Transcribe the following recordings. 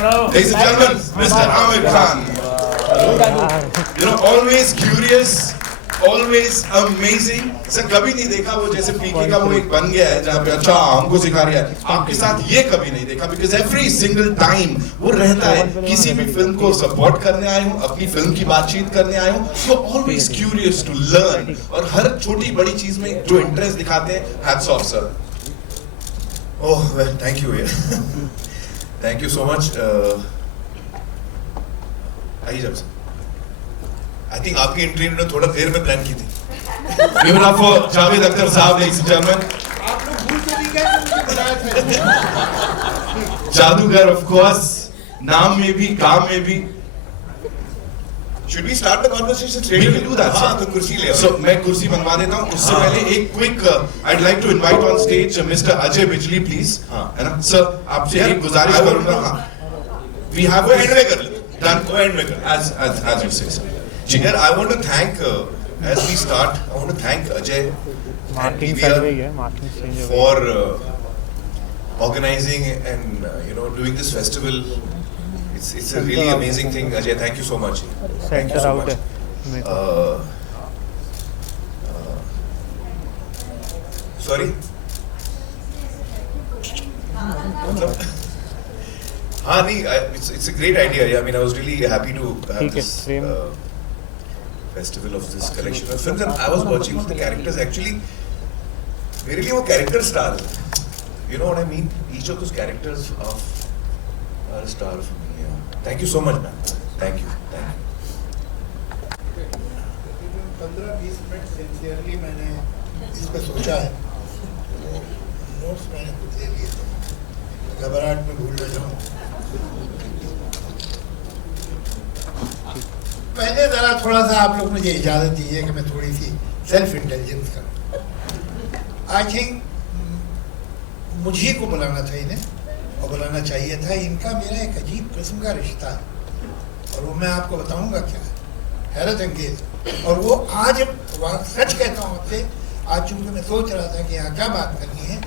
Ladies and gentlemen, Mr. Aamir Khan. You know, always curious, always amazing. Sir कभी नहीं देखा वो जैसे पीके का वो एक बन गया है जहाँ पे अच्छा हमको सिखा रहा है, आपके साथ ये कभी नहीं देखा because every single time वो रहता है किसी भी फिल्म को सपोर्ट करने आए हूँ, अपनी फिल्म की बातचीत करने आए हूँ, so always curious to learn और हर छोटी बड़ी चीज में जो इंटरेस्ट दिखाते हैं, hats off sir. Oh well, thank you yeah. Thank you so much. आइए जब I think आपकी एंट्री ने थोड़ा देर में प्लान की थी. Give it up for Javed Akhtar साहब, ladies and gentlemen. आप लोग भूल तो नहीं गए मुझे बुलाया था. जादूगर of course, नाम में भी काम में भी. Should we start the conversation straight? We will do that. हाँ तो कुर्सी ले. So मैं कुर्सी मंगवा देता हूँ. उससे पहले एक quick I'd like to invite on stage Mr. Ajay Bijli please. हाँ है ना? Sir आपसे एक गुजारिश करूँगा. हाँ. We have वो एंड में कर ले. done. वो एंड में कर. As you say sir. Jigar, I want to thank as we start, I want to thank Ajay and PVR for organizing and you know doing this festival. It's a really amazing thing, Ajay. Thank you so much. Thank you so much. Sorry. हाँ नहीं, it's a great idea. I mean, I was really happy to have this festival of this collection of films, and I was watching the characters. Actually, मेरे लिए वो character star है. You know what I mean? Each of those characters are a star for me. Yeah. Thank you so much, man. Thank you. Thank you. 15-20 minute sincerely मैंने इस पे सोचा है. Notes मैंने खुद ले लिए थे. घबराहट में भूल न जाऊँ. पहले जरा थोड़ा सा आप लोग मुझे इजाज़त दीजिए कि मैं थोड़ी सी सेल्फ इंटेलिजेंस करूँ. आई थिंक मुझे को बुलाना था इन्हें और बुलाना चाहिए था. इनका मेरा एक अजीब किस्म का रिश्ता है और वो मैं आपको बताऊंगा क्या है. हैरत अंगेज. और वो आज सच कहता हूँ आपसे, आज चूँकि मैं सोच रहा था कि यहाँ क्या बात करनी है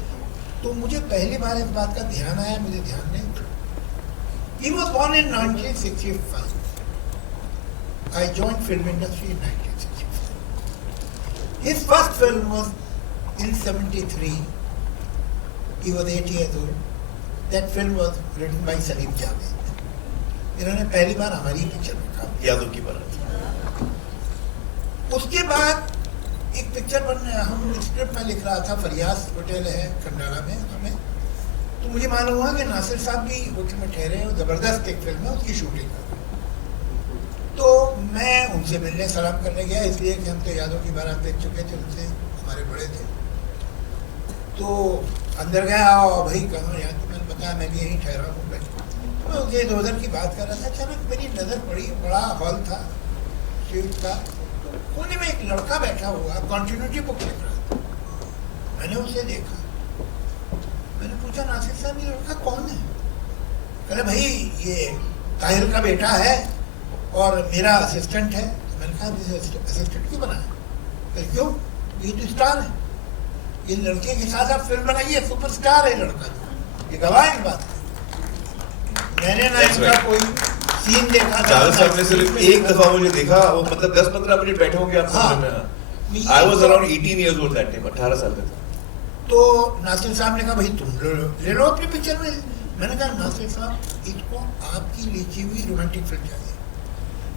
तो मुझे पहली बार इस बात का ध्यान आया. मुझे ध्यान नहीं. He was born in 1965. I joined film industry in 1965. His first film was in 73. He was 8 years old. That film was written by Salim Javed. इन्होंने पहली बार हमारी पिक्चर में काम किया. यादों की बात. उसके बाद एक पिक्चर बनने हम स्क्रिप्ट में लिख रहा था. फरियाज होटल है खंडाला में हमें. तो मुझे मालूम हुआ कि नासिर साहब भी होटल में ठहरे हैं. ज़बरदस्त एक फिल्म है, उसकी शूटिंग कर. तो मैं उनसे मिलने सलाम करने गया, इसलिए कि हम तो यादों की बारात देख चुके थे उनसे, हमारे बड़े थे. तो अंदर गया और भाई कहाँ यार, तो मैंने बताया मैं भी यहीं ठहरा हूँ. मैं उनसे इधर उधर की बात कर रहा था. अचानक मेरी नज़र पड़ी. बड़ा हॉल था, स्वीट था. कोने में एक लड़का बैठा हुआ कॉन्टिन्यूटी बुक लिख रहा था. मैंने उसे देखा. मैंने पूछा नासिर साहब ये लड़का कौन है? कहले भाई ये ताहिर का बेटा है और मेरा असिस्टेंट है. तो मैंने कहा असिस्टेंट क्यों बनाया? कहले क्यों, ये तो स्टार है. ये लड़के के साथ आप फिल्म बनाइए, सुपरस्टार है लड़का. ये गवाह है बात. मैंने ना इसका कोई सीन देखा था. जावेद साहब ने सिर्फ एक दफा मुझे देखा. वो मतलब 10-15 मिनट बैठे होंगे आप फिल्म में. I was around 18 years old that time. 18 साल का था. तो नासिर साहब ने कहा भाई तुम ले लो अपनी पिक्चर में. मैंने कहा नासिर साहब इसको आपकी लिखी हुई रोमांटिक फिल्म चाहिए.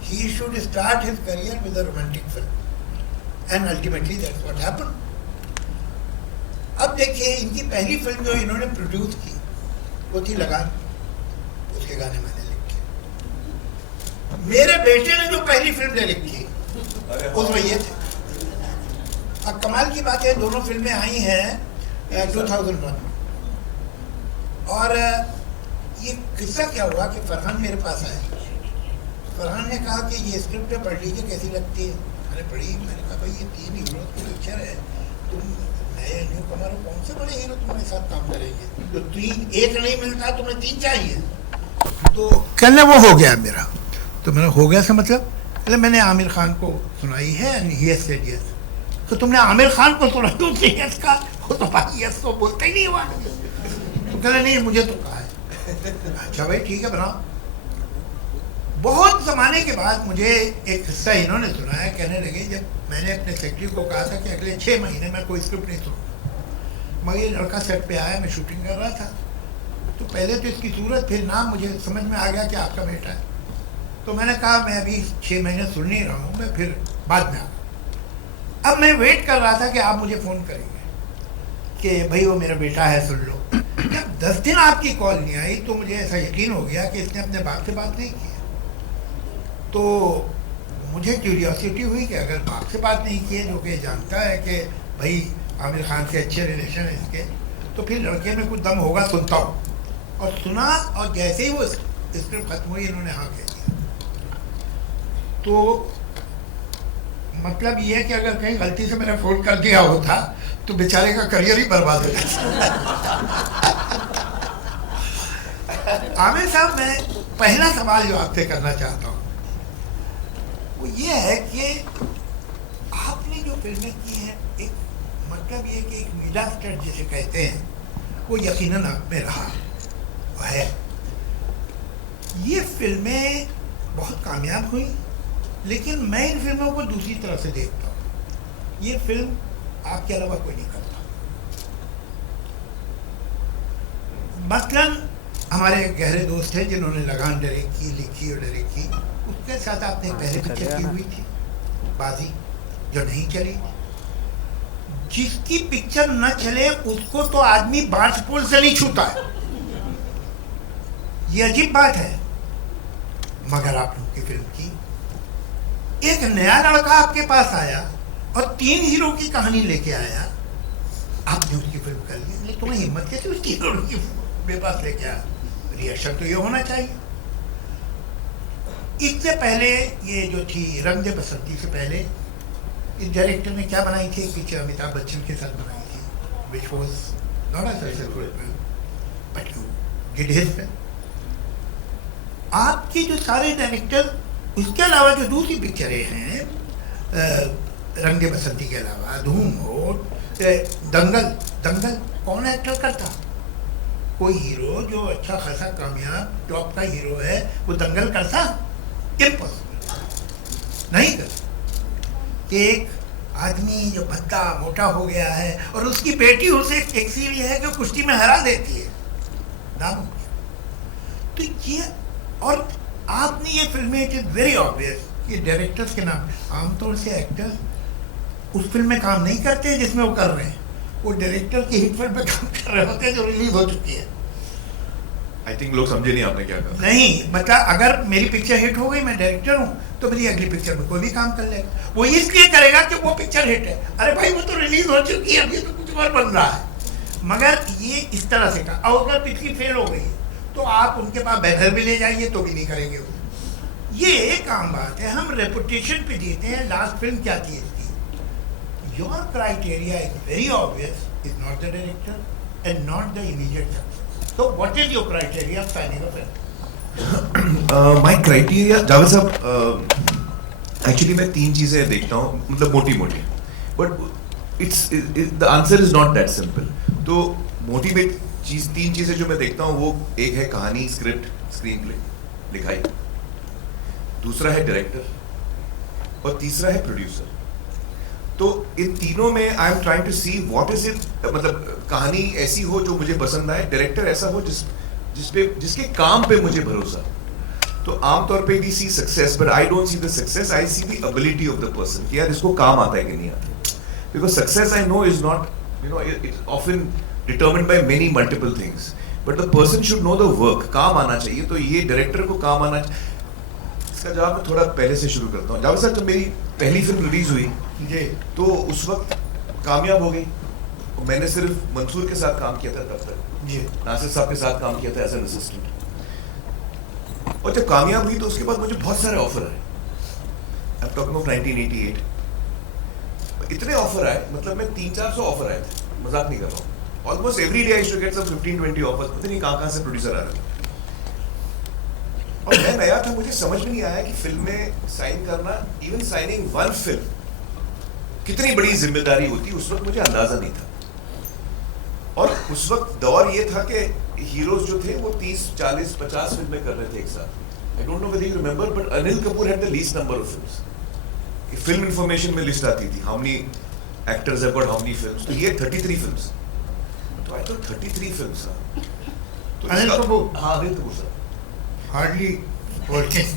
He should start his career with a romantic film, and ultimately that's what happened. अब देखिए इनकी पहली फिल्म जो इन्होंने प्रोड्यूस की वो थी लगान. उसके गाने मैंने लिखे. मेरे बेटे ने जो पहली फिल्म ने लिखी उसमें ये थे. अब कमाल की बात है दोनों फिल्में आई हैं 2001. और ये किस्सा क्या हुआ कि फरहान मेरे पास आए. फरहान ने कहा कि ये स्क्रिप्ट पढ़ लीजिए कैसी लगती है. मैंने पढ़ी. मैंने कहा भाई ये 3 हीरो की पिक्चर है, तुम नए न्यू कमर हो, कौन से बड़े हीरो तुम्हारे साथ काम करेंगे? तो 3 एक नहीं मिलता, तुम्हें 3 चाहिए. तो कहने वो हो गया मेरा. तो मैंने हो गया से मतलब कहले मैंने आमिर खान को सुनाई है and he has said yes. तो तुमने आमिर खान को सुना तो यस का? वो तो भाई यस तो बोलता ही नहीं हुआ. तो कहले नहीं मुझे तो कहा है. अच्छा भाई ठीक है बनाओ। बहुत ज़माने के बाद मुझे एक हिस्सा इन्होंने सुनाया, कहने लगे जब मैंने अपने सेक्रेटरी को कहा था कि अगले 6 महीने में कोई स्क्रिप्ट नहीं सुनूंगा, मगर ये लड़का सेट पे आया, मैं शूटिंग कर रहा था, तो पहले तो इसकी सूरत, फिर नाम मुझे समझ में आ गया कि आपका बेटा है। तो मैंने कहा मैं अभी 6 महीने सुन नहीं रहा हूँ, मैं फिर बाद में आऊँ। अब मैं वेट कर रहा था कि आप मुझे फ़ोन करेंगे कि भाई वो मेरा बेटा है, सुन लो। जब 10 दिन आपकी कॉल नहीं आई तो मुझे ऐसा यकीन हो गया कि इसने अपने बाप से बात नहीं की। तो मुझे क्यूरियोसिटी हुई कि अगर बाप से बात नहीं की है, जो कि जानता है कि भाई आमिर खान से अच्छे रिलेशन है इसके, तो फिर लड़के में कुछ दम होगा, सुनता हूँ। और सुना, और जैसे ही वो स्क्रिप्ट खत्म हुई इन्होंने हाँ कह दिया। तो मतलब ये है कि अगर कहीं गलती से मैंने फ़ोन कर दिया होता तो बेचारे का करियर ही बर्बाद हो जाता। आमिर साहब, मैं पहला सवाल जो आपसे करना चाहता हूँ वो ये है कि आपने जो फिल्में की हैं, एक मतलब ये कि एक मीडिया स्टार जिसे कहते हैं वो यकीनन आप में रहा है। ये फिल्में बहुत कामयाब हुई, लेकिन मैं इन फिल्मों को दूसरी तरह से देखता हूँ। ये फिल्म आपके अलावा कोई नहीं करता। मसलन हमारे गहरे दोस्त हैं जिन्होंने लगान डायरेक्ट की, लिखी और डायरेक्ट की, उसके साथ आपने पहले पिक्चर की हुई थी बाजी, जो नहीं चली। जिसकी पिक्चर न चले उसको तो आदमी बांस पुल से नहीं छूता है, ये अजीब बात है। मगर आप लोग की फिल्म की, एक नया लड़का आपके पास आया और 3 हीरो की कहानी लेके आया, आपने उसकी फिल्म कर ली। लेकिन तुम्हें हिम्मत कैसे उसकी हीरो की मेरे पास लेके आया? रिएक्शन तो ये होना चाहिए। इससे पहले ये जो थी रंग दे बसंती से पहले, इस डायरेक्टर ने क्या बनाई थी, एक पिक्चर अमिताभ बच्चन के साथ बनाई थी, which was not a successful but you did his film. आपके जो सारे डायरेक्टर, उसके अलावा जो दूसरी पिक्चरें हैं, रंग दे बसंती के अलावा धूम हो, दंगल कौन एक्टर करता? कोई हीरो जो अच्छा खासा कामयाब टॉप का हीरो है वो दंगल करता? इम्पॉसिबल, नहीं कर। एक आदमी जो भद्दा मोटा हो गया है और उसकी बेटी उसे एक सीन ये है कि कुश्ती में हरा देती है, नामुमकिन। तो ये, और आपने ये फिल्में, इट इज वेरी ऑब्वियस कि डायरेक्टर्स के नाम, आमतौर से एक्टर उस फिल्म में काम नहीं करते जिसमें वो कर रहे हैं, वो डायरेक्टर की हिट फिल्म पे काम कर रहे होते हैं जो रिलीज हो चुकी है। आई थिंक लोग समझे नहीं आपने क्या कहा। नहीं मतलब अगर मेरी पिक्चर हिट हो गई, मैं डायरेक्टर हूँ, तो मेरी अगली पिक्चर में कोई भी काम कर लेगा। वो इसलिए करेगा कि वो पिक्चर हिट है। अरे भाई वो तो रिलीज हो चुकी है, अभी तो कुछ और बन रहा है। मगर ये इस तरह से का, और अगर पिछली फेल हो गई तो आप उनके पास बैनर भी ले जाइए तो भी नहीं करेंगे वो। ये एक आम बात है, हम रेपुटेशन पे जीते हैं। लास्ट फिल्म क्या थी इसकी? Your criteria is very obvious, is not the director and not the immediate success. So what is your criteria of signing a film? My criteria, Javed साहब, एक्चुअली मैं 3 चीज़ें देखता हूँ, मतलब मोटी, but the answer is not that simple. तो मोटी में 3 चीज़ें जो मैं देखता हूँ वो एक है कहानी, स्क्रिप्ट, स्क्रीन प्ले, लिखाई, दूसरा है डायरेक्टर और तीसरा है प्रोड्यूसर। तो इन तीनों में I am trying to see what is it, मतलब कहानी ऐसी हो जो मुझे पसंद आए, डायरेक्टर ऐसा हो जिसके काम पे मुझे भरोसा। तो आमतौर पे we see success, but I don't see the success, I see the ability of the person कि यार इसको काम आता है कि नहीं आता। Because success I know is not, you know, it's often determined by many multiple things, but the person should know the work, काम आना चाहिए। तो ये डायरेक्टर को काम आना चाहिए। इसका जवाब मैं थोड़ा पहले से शुरू करता हूँ। जावेद साहब, जब मेरी पहली फिल्म रिलीज हुई जी, तो उस वक्त कामयाब हो गई। मैंने सिर्फ मंसूर के साथ काम किया था तब तक, जी, नासिर साहब के साथ काम किया था एज एन असिस्टेंट। और जब कामयाब हुई तो उसके बाद मुझे बहुत सारे ऑफर आए। I am talking of 1988। इतने ऑफर आए, मतलब मैं 300-400 ऑफर आए थे, मजाक नहीं कर रहा हूँ। Almost every day I used to get some 15-20 offers. पता नहीं कहाँ से प्रोड्यूसर आ रहे थे। और मैं नया था, मुझे समझ में नहीं आया कि फिल्म में साइन करना, इवन साइनिंग वन फिल्म, कितनी बड़ी जिम्मेदारी होती, उस वक्त मुझे अंदाजा नहीं था। और उस वक्त दौर ये था कि हीरोज जो थे वो 30, 40, 50 फिल्में कर रहे थे एक साथ. I don't know whether you remember, but Anil Kapoor had the least number of films. Film information में लिस्ट आती थी, how many actors have got how many films. तो ये 33 films. तो I thought 33 films. तो अनिल कपूर. हाँ, Anil Kapoor sir. Hardly working.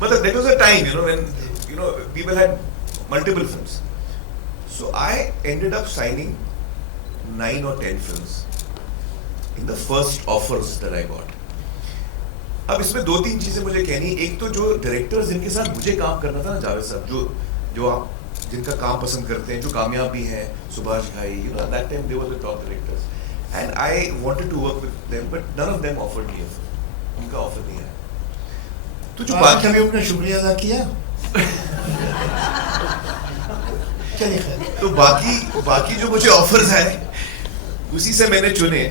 But there was a time, when people had multiple films. So I ended up signing 9 or 10 films in the first offers that I got. अब इसमें 2-3 चीजें मुझे कहनी. एक तो जो डायरेक्टर्स जिनके साथ मुझे काम करना था ना, जावेद साहब, जो आप जिनका काम पसंद करते हैं, जो कामयाब भी हैं, सुभाष भाई, that time they were the top directors, and I wanted to work with them, but none of them offered me a film. उनका ऑफर नहीं आया. तो जो बाकी कभी उनका शुक्रिया अदा किया. चलिए खैर. तो बाकी जो मुझे ऑफर्स आए उसी से मैंने चुने.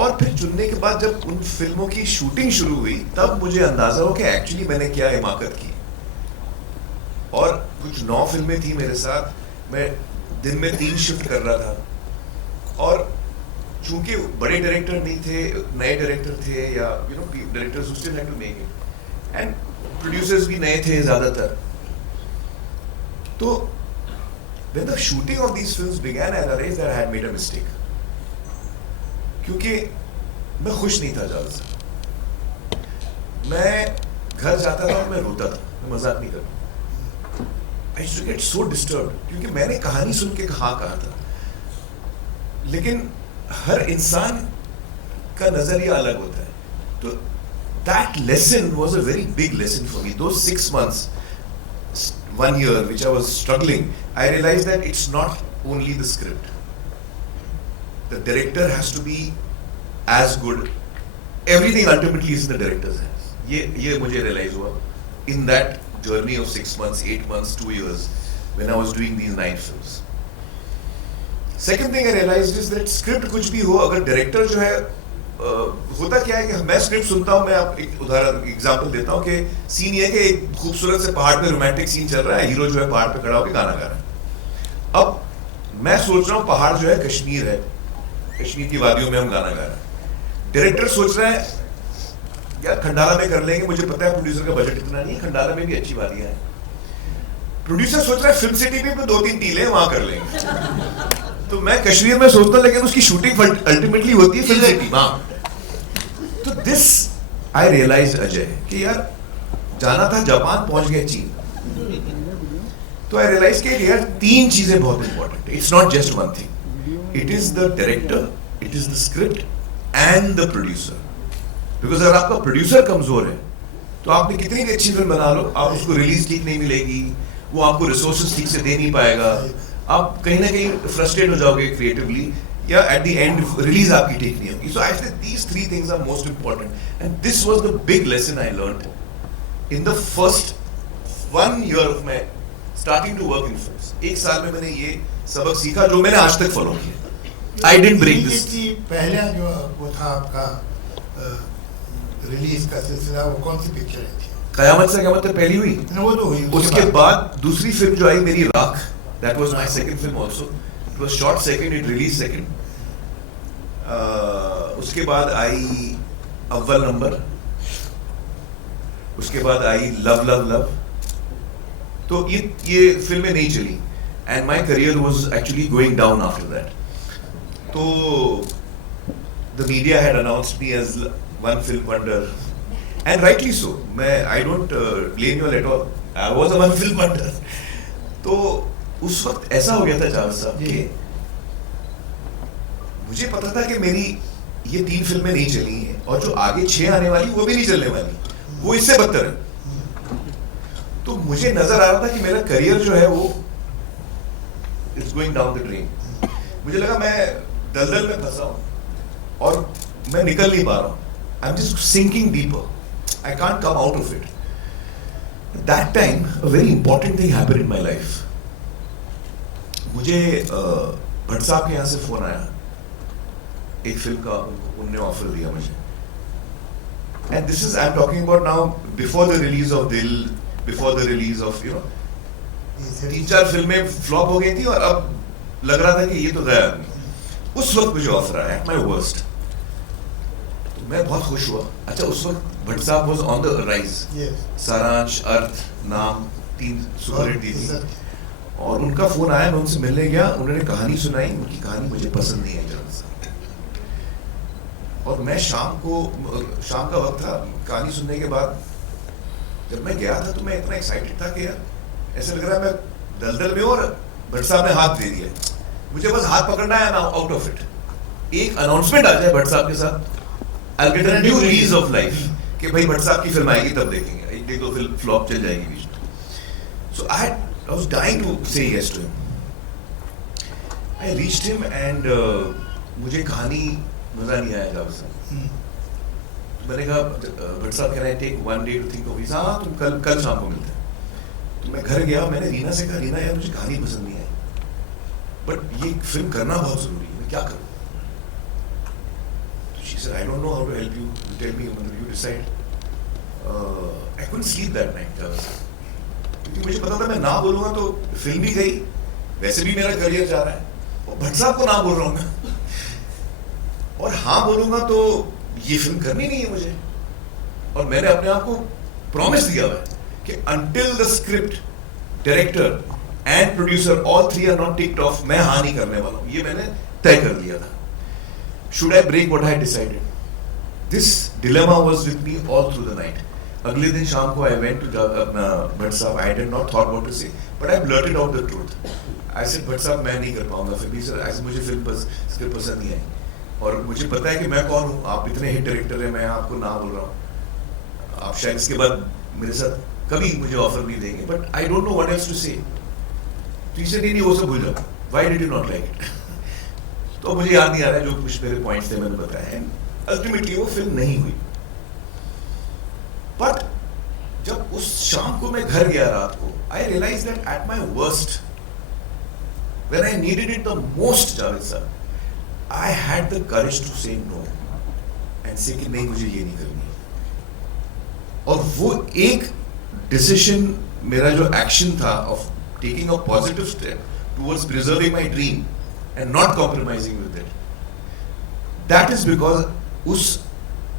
और फिर चुनने के बाद जब उन फिल्मों की शूटिंग शुरू हुई तब मुझे अंदाजा हो कि एक्चुअली मैंने क्या हिमाकत की. और कुछ 9 फिल्में थी मेरे साथ. मैं दिन में 3 शिफ्ट कर रहा था. और चूंकि बड़े डायरेक्टर नहीं थे, नए डायरेक्टर थे, या directors who still had to make it, and producers भी नए थे ज्यादातर. तो when the shooting of these films began, I realized that I had made a mistake. क्योंकि मैं खुश नहीं था ज़्यादा से. मैं घर जाता था और मैं रोता था. मैं मजाक नहीं करता. I used to get so disturbed क्योंकि मैंने कहानी सुन के कहा था, लेकिन हर इंसान का नजरिया अलग होता है. तो that lesson was a very big lesson for me. Those 6 months, 1 year which I was struggling, I realized that it's not only the script. The director has to be as good. Everything ultimately is in the director's hands. ये मुझे realize हुआ in that journey of 6 months, 8 months, 2 years when I was doing these 9 films. Second thing I realized is that script कुछ भी हो, अगर director जो है होता क्या है कि मैं स्क्रिप्ट सुनता हूँ. मैं आप एक उदाहरण एग्जांपल देता हूँ कि सीन ये है कि एक खूबसूरत से पहाड़ पे रोमांटिक सीन चल रहा है. हीरो जो है पहाड़ पे खड़ा होकर गाना गा रहा है. अब मैं सोच रहा हूँ पहाड़ जो है कश्मीर है, कश्मीर की वादियों में हम गाना गा रहे हैं. डायरेक्टर सोच रहा है यार खंडाला में कर लेंगे, मुझे पता है प्रोड्यूसर का बजट इतना नहीं है, खंडाला में भी अच्छी वादियां हैं. प्रोड्यूसर सोच रहा है फिल्म सिटी पे 2-3 टीले वहां कर लेंगे. तो मैं कश्मीर में सोचता हूं, लेकिन उसकी शूटिंग अल्टीमेटली होती है फिल्म सिटी. हाँ. तो दिस आई रियलाइज अजय कि यार जाना था जापान, पहुंच गया चीन. तो आई रियलाइज कि यार 3 चीजें बहुत इंपॉर्टेंट है. It's not just one thing. It is the director, it is the script and the producer. Because अगर आपका प्रोड्यूसर कमजोर है तो आपने कितनी भी अच्छी फिल्म बना लो, आप उसको रिलीज ठीक नहीं मिलेगी, वो आपको रिसोर्सेज ठीक से दे नहीं पाएगा, आप कहीं ना कहीं फ्रस्ट्रेट हो जाओगे क्रिएटिवली, या एट द एंड रिलीज आपकी ठीक नहीं होगी. सो I think these 3 things are most important, and this was the big lesson I learned in the first 1 year of my starting to work in films. 1 साल में मैंने ये सबक सीखा जो मैंने आज तक फॉलो किया. I didn't bring this. पहला जो वो था आपका रिलीज का सिलसिला, वो कौन सी पिक्चर थी? कयामत से क़यामत तक पहली हुई. वो तो हुई. उसके बाद दूसरी फिल्म जो आई मेरी राख, that was my second film also. It was shot second, it released second. उसके बाद आई अव्वल नंबर, उसके बाद आई लव लव लव. तो ये फिल्में नहीं चली, and my career was actually going down after that. तो the media had announced me as one film wonder, and rightly so. I don't blame you at all. I was a one film wonder. तो उस वक्त ऐसा हो गया था जावेद साहब कि मुझे पता था कि मेरी ये 3 फिल्में नहीं चली हैं, और जो आगे 6 आने वाली वो भी नहीं चलने वाली, वो इससे बदतर है. तो मुझे नजर आ रहा था कि मेरा करियर जो है वो it's going down the drain. मुझे लगा मैं दलदल में फंसा हूं और मैं निकल नहीं पा रहा हूं. I am just sinking deeper. I can't come out of it. That time a very important thing happened in my life. मुझे भट्ट साहब के यहाँ से फोन आया, एक फिल्म का उनने ऑफर दिया मुझे. And this is I am talking about now before the release of दिल, बिफोर द रिलीज ऑफ 3-4 फिल्में फ्लॉप हो गई थी और अब लग रहा था कि ये तो गया. उस वक्त मुझे ऑफर आया एट माय वर्स्ट. मैं बहुत खुश हुआ. अच्छा उस वक्त भट्ट साहब was on the rise. Yes. सारांश, अर्थ, नाम 3 सुपरहिट दी थी. और उनका फोन आया, मैं उनसे मिलने गया, उन्होंने कहानी सुनाई. उनकी कहानी मुझे पसंद नहीं आई जरा सा. और मैं शाम का वक्त था. कहानी सुनने के बाद जब मैं गया था तो मैं इतना एक्साइटेड था कि यार ऐसा लग रहा है मैं दलदल में और भट्ट साहब ने हाथ दे दिया. मुझे बस हाथ पकड़ना है ना, आउट ऑफ इट. एक अनाउंसमेंट आ जाए भट्ट साहब के साथ, I'll get a new lease of life कि भाई भट्ट साहब की फिल्म आएगी तब देखेंगे. एक दो फिल्म फ्लॉप चल जाएगी बीच में. So I was dying to say yes to him. I reached him and मुझे कहानी मजा नहीं आया जावेद साहब. मैंने कहा भट्ट साहब कह रहे हैं take 1 day to think of it. हाँ तुम कल शाम को मिलते हैं. तो मैं घर गया, मैंने रीना से कहा रीना यार मुझे कहानी पसंद नहीं आई, बट ये फिल्म करना बहुत जरूरी है, मैं क्या करूँ? तो she said I don't know how to help you. You tell me, you decide. I couldn't sleep that night. क्योंकि मुझे पता था मैं ना बोलूँगा तो फिल्म भी गई, वैसे भी मेरा करियर जा रहा है, और भट्ट साहब को ना बोल रहा हूँ मैं, और हाँ बोलूँगा तो ये फिल्म करनी नहीं है मुझे. और मैंने अपने आप को प्रॉमिस दिया हुआ है कि until the script, director and producer all 3 are not ticked off, मैं हाँ नहीं करने वाला हूँ. ये मैंने तय कर लिया था. Should I break what I had decided? This dilemma was with me all through the night. अगले दिन शाम को I went to भट्ट साहब. I did not thought what to say, but I blurted out the truth. I said Bhatt साहब मैं नहीं कर पाऊंगा फिर भी सर. ऐसे मुझे फिल्म स्क्रिप्ट पसंद नहीं आई, और मुझे पता है कि मैं कौन हूँ. आप इतने हिट डायरेक्टर हैं, मैं आपको ना बोल रहा हूँ. आप शायद इसके बाद मेरे साथ कभी मुझे ऑफर नहीं देंगे, but I don't know what else to say. Teacher नहीं वो सब भूल जाओ. Why did you not like it? तो मुझे याद नहीं आ रहा है जो कुछ मेरे पॉइंट्स थे मैंने बताया. अल्टीमेटली वो फिल्म नहीं हुई. बट जब उस शाम को मैं घर गया रात को, I realise that at my worst, when I needed it the most Javed sir, I had the courage to say no and say कि नहीं मुझे ये नहीं करनी. और वो एक डिसीजन, मेरा जो एक्शन था of taking a positive step towards preserving my dream and not compromising with it, that is because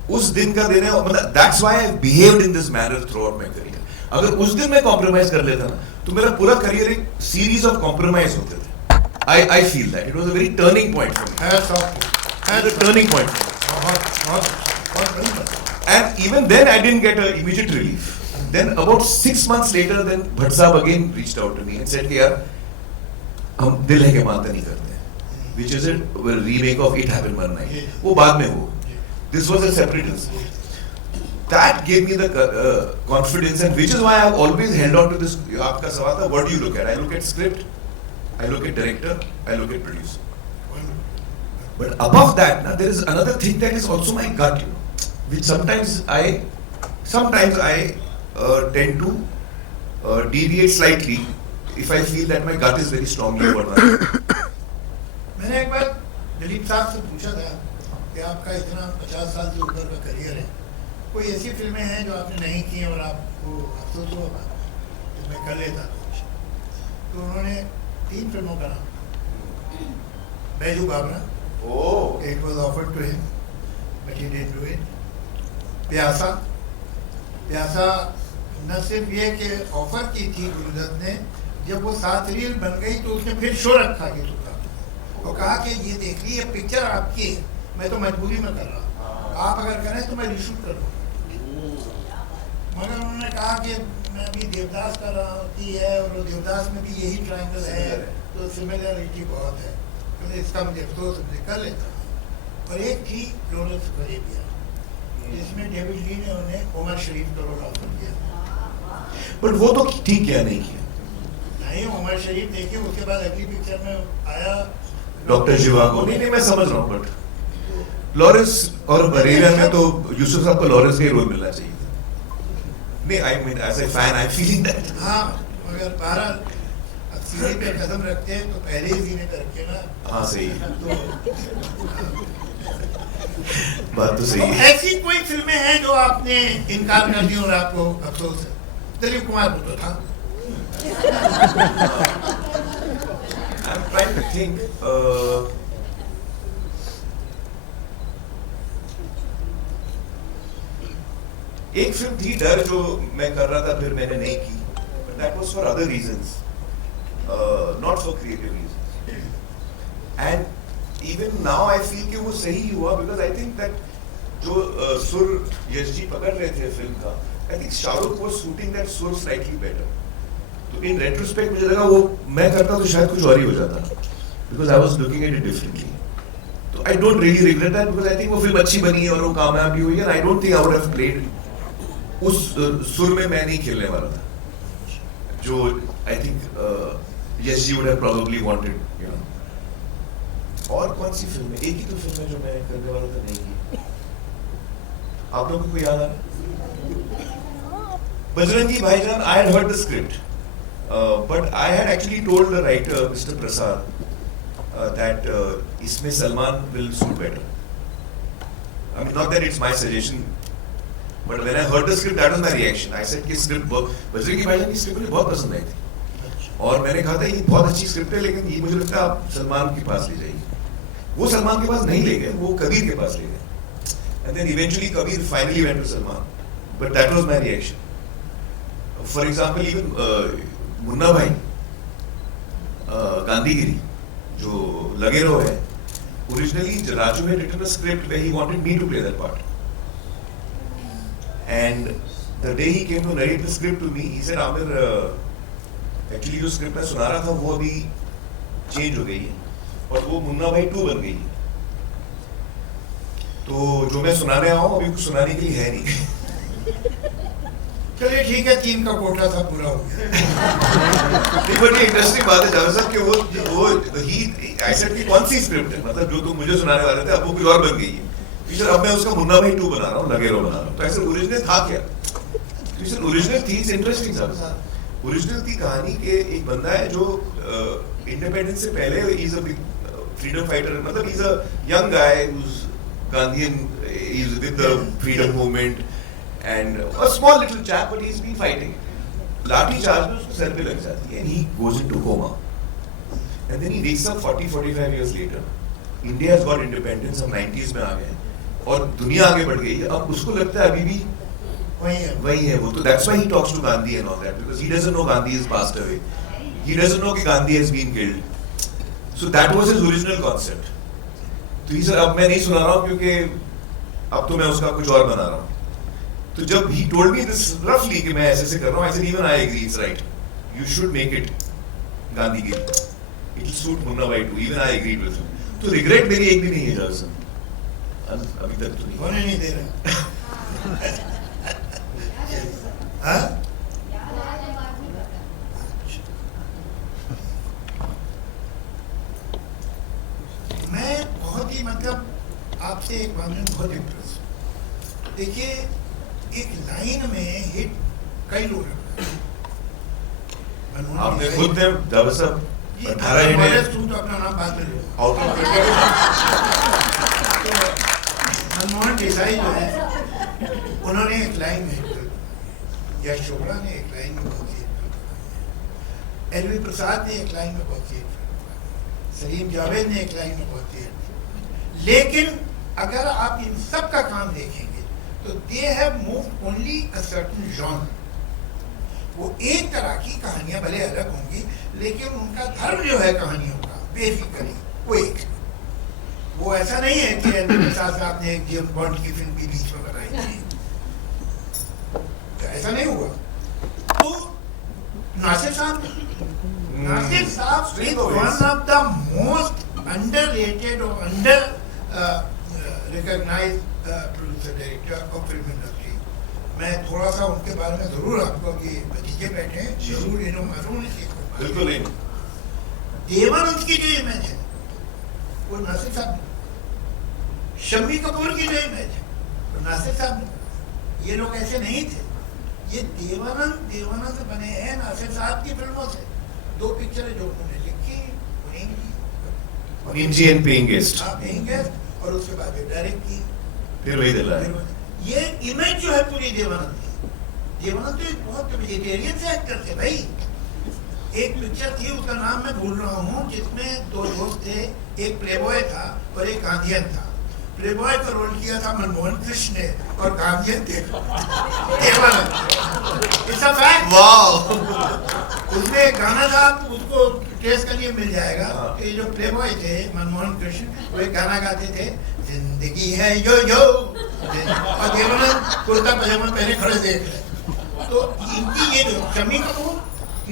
उस दिन का देने, मतलब that's why I behaved in this manner through out my career. अगर उस दिन मैं कॉम्प्रोमाइज कर लेता ना तो मेरा पूरा करियर एक सीरीज ऑफ कॉम्प्रोमाइज होते थे. I feel that it was a very turning point for me. And a turning point. And even then I didn't get an immediate relief. Then about 6 months later, then Bhatt Sahab again reached out to me and said कि यार हम दिल है के मानते नहीं करते, which is a remake of It Happened One Night. वो बाद में हो. This was a separate incident. That gave me the confidence, and which is why I've always held on to this. आपका सवाल था, what do you look at? I look at script, I look at director, I look at producer. But above that, now, there is another thing that is also my gut, you know, which sometimes I tend to deviate slightly if I feel that my gut is very strongly over that. मैंने एक बार दिलीप साहब से पूछा था कि आपका इतना 50 साल से ऊपर का करियर है, कोई ऐसी फिल्में हैं जो आपने नहीं की और आपको अफसोस होगा कि मैं कर लेता था? तो उन्होंने 3 फिल्मों का नाम, Baiju Bawra, it was offered to him but he didn't do it. Pyaasa न सिर्फ ये कि ऑफर की थी गुरुदत्त ने, जब वो 7 रील बन गई तो उसने फिर शो रखा कि और कहा कि ये देखिए ये पिक्चर आपकी है, मैं तो मजबूरी में कर रहा हूँ, आप अगर करें तो मैं रिशूट कर दूँगा. मगर उन्होंने कहा कि मैं अभी देवदास कर रहा होती है और देवदास में भी यही ट्रायंगल है तो सिमिलरिटी बहुत है, तो इसका मुझे अफसोस मुझे कर लेता हूँ. और एक थी लॉरेंस ऑफ अरेबिया जिसमें डेविड ली ने उन्हें उमर शरीफ का रोल ऑफर किया. बट वो तो ठीक है नहीं किया. नहीं, उमर शरीफ देखिए उसके बाद अगली पिक्चर में आया डॉक्टर शिवागो. नहीं मैं समझ रहा हूँ, बट लॉरेंस और अरेबिया में तो यूसुफ साहब को लॉरेंस का ही रोल मिलना चाहिए. नहीं, I mean as a fan I feeling that. हाँ, मगर 12 सीढ़ी पे कदम रखते हैं तो पहले ही सीने करके ना. हाँ सही है, तो बात तो सही है. ऐसी कोई फिल्में हैं जो आपने इनकार कर दी और आपको अफसोस है? दिलीप कुमार को तो था. I'm trying to think. एक फिल्म थी डर जो मैं कर रहा था, फिर मैंने नहीं की, but that was for other reasons, not for creative reasons. And even now I feel कि वो सही हुआ, बिकॉज आई थिंक दैट जो सुर यश जी पकड़ रहे थे फिल्म का, I think Shahrukh was shooting that सुर स्लाइटली बेटर. तो इन रेट्रोस्पेक्ट मुझे लगा वो मैं करता तो शायद कुछ और ही हो जाता, because I was looking at it differently. तो I don't really regret that, because I think वो फिल्म अच्छी बनी है और वो कामयाब भी हुई है. I don't think I would have played उस सुर में मैं नहीं खेलने वाला था, जो I think Yash ji would have probably wanted, you know. और कौन सी फिल्म है, एक ही तो फिल्म है जो मैं करने वाला था, नहीं की. आप लोगों को याद आ रहा है? बजरंगी भाईजान, I had heard the script, but I had actually told the writer, Mr. Prasad, that इसमें Salman will suit better. I mean, not that it's my suggestion, but when I heard the script, that was my reaction. I said कि script Bajrangi भाईजान की script मुझे बहुत पसंद आई थी, और मैंने कहा था ये बहुत अच्छी script है, लेकिन ये मुझे लगता है आप सलमान के पास ले जाइए. वो सलमान के पास नहीं ले गए, वो कबीर के पास ले गए. And then eventually Kabir finally went to Salman, but that was my reaction. For example, even Munna भाई गांधीगिरी जो लगे रहो है, originally Raju had written a script where he wanted me to play that part, and the day he came to narrate the script to me, he said, Amir, actually जो script मैं सुना रहा था वो अभी change हो गई है और वो मुन्ना भाई 2 बन गई है, तो जो मैं सुनाने आया हूँ अभी कुछ सुनाने के लिए है नहीं. चलिए ठीक है, 3 का कोटा था, पूरा हो गया. बट ये इंटरेस्टिंग बात है जावेद साहब कि वो ही आई सेड कि कौन सी स्क्रिप्ट है, मतलब जो तुम मुझे सुनाने वाले थे अब वो कुछ और बन गई है. फिर अब मैं उसका मुन्ना भाई 2 बना रहा हूँ, लगे रहो बना रहा हूँ. तो ऐसे ओरिजिनल था क्या? फिर ओरिजिनल थी, इंटरेस्टिंग साहब. ओरिजिनल थी कहानी के एक बंदा है जो इंडिपेंडेंस से पहले इज अ फ्रीडम फाइटर, मतलब is a young guy who's Gandhian, he's with the freedom movement, and a small little chap, but he's been fighting. लाठी चार्ज में उसको सर पे लग जाती है, and he goes into coma, and then he wakes up 40-45 years later. India has got independence, हम 90s में आ गए और दुनिया आगे बढ़ गई है. अब उसको लगता है अभी भी वही है वो. तो that's why he talks to Gandhi and all that, because he doesn't know Gandhi has passed away. He doesn't know कि Gandhi has been killed. So that was his original concept. तो ये सर अब मैं नहीं सुना रहा हूँ क्योंकि अब तो मैं उसका कुछ और बना रहा हूँ. तो जब he told me this roughly कि मैं ऐसे ऐसे कर रहा हूँ, I said even I agree, it's right. You should make it Gandhigiri. It will suit Munna भाई too. Even I agreed with him. तो regret मेरी एक भी नहीं है जावेद साहब, अभी तक तो नहीं. होने नहीं दे रहा. हाँ? मैं बहुत ही मतलब आपसे एक बात में बहुत इंप्रेस. देखिए, एक लाइन में हिट कई लोग हैं. आपने खुद ने जावेद साहब 18 हिट है. तो अपना नाम बात कर लो. आउट ऑफ मनमोहन देसाई जो है, उन्होंने एक लाइन में हिट, यश चोपड़ा ने एक लाइन में बहुत हिट, एलवी प्रसाद ने एक लाइन में बहुत हिट, सलीम जावेद ने एक लाइन में बहुत हिट. लेकिन अगर आप इन सब का काम देखेंगे तो they have moved only a certain genre. वो एक तरह की कहानियां भले अलग होंगी, लेकिन उनका धर्म जो है कहानियों का बेसिकली वो एक. वो ऐसा नहीं है कि एलवी प्रसाद साहब ने एक जेम्स बॉन्ड की फिल्म भी बीच में बनाई थी, तो ऐसा नहीं हुआ. तो नासिर साहब is one of the most underrated or under recognized producer director of film industry. मैं थोड़ा सा उनके बारे में जरूर आपको कि भतीजे बैठे हैं, जरूर इन्हों मालूम नहीं सीखो. बिल्कुल नहीं. देवानंद की जो इमेज है वो नासिर साहब ने, शम्मी कपूर की जो इमेज है वो नासिर साहब ने. ये लोग ऐसे नहीं थे. ये देवानंद बने हैं नासिर साहब की फिल्मों से. 2 पिक्चरें जो उन्होंने लिखी, इंजी एंड पेइंग गेस्ट, और उसके बाद डायरेक्ट की, फिर वही दिला है. ये इमेज जो है पूरी देवानंद की. देवानंद तो एक बहुत वेजिटेरियन से एक्टर थे भाई. एक पिक्चर थी, उसका नाम मैं भूल रहा हूँ, जिसमें 2 दोस्त थे, एक प्लेबॉय था और एक गांधीयन था. प्लेबॉय का रोल किया था मनमोहन कृष्ण ने और गांधी देवानंद। वाओ, उसमें एक गाना था, उसको टेस्ट करिए मिल जाएगा। ये जो प्लेबॉय थे मनमोहन कृष्ण, वो एक गाना गाते थे, जिंदगी है यो यो, और देवानंद कुर्ता पजामा पहने खड़े देख रहे। तो इनकी ये जो शमी कपूर,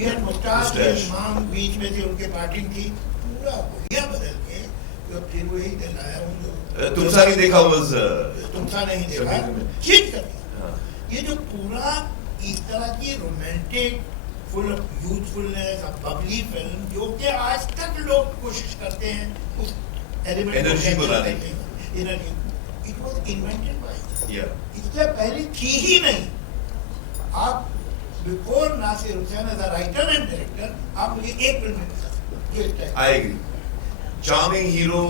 ये मुस्ताद इमाम बीच में थी, उनके पार्टी थी, पूरा बढ़िया बदल के तो फिर वही दिलाया उनको। तुमसा नहीं देखा, तुमसा नहीं देखा, चीज कर दिया। ये जो पूरा इस तरह की romantic, full of youthfulness, Babli film, जो कि आज तक लोग कोशिश करते हैं उस एलिमेंट एनर्जी को लाने की, energy, it was invented by, या इससे पहले थी ही नहीं। आप before Nasir Hussain as a writer and director, आप मुझे एक फिल्म में बता सकते हैं। I agree, charming hero,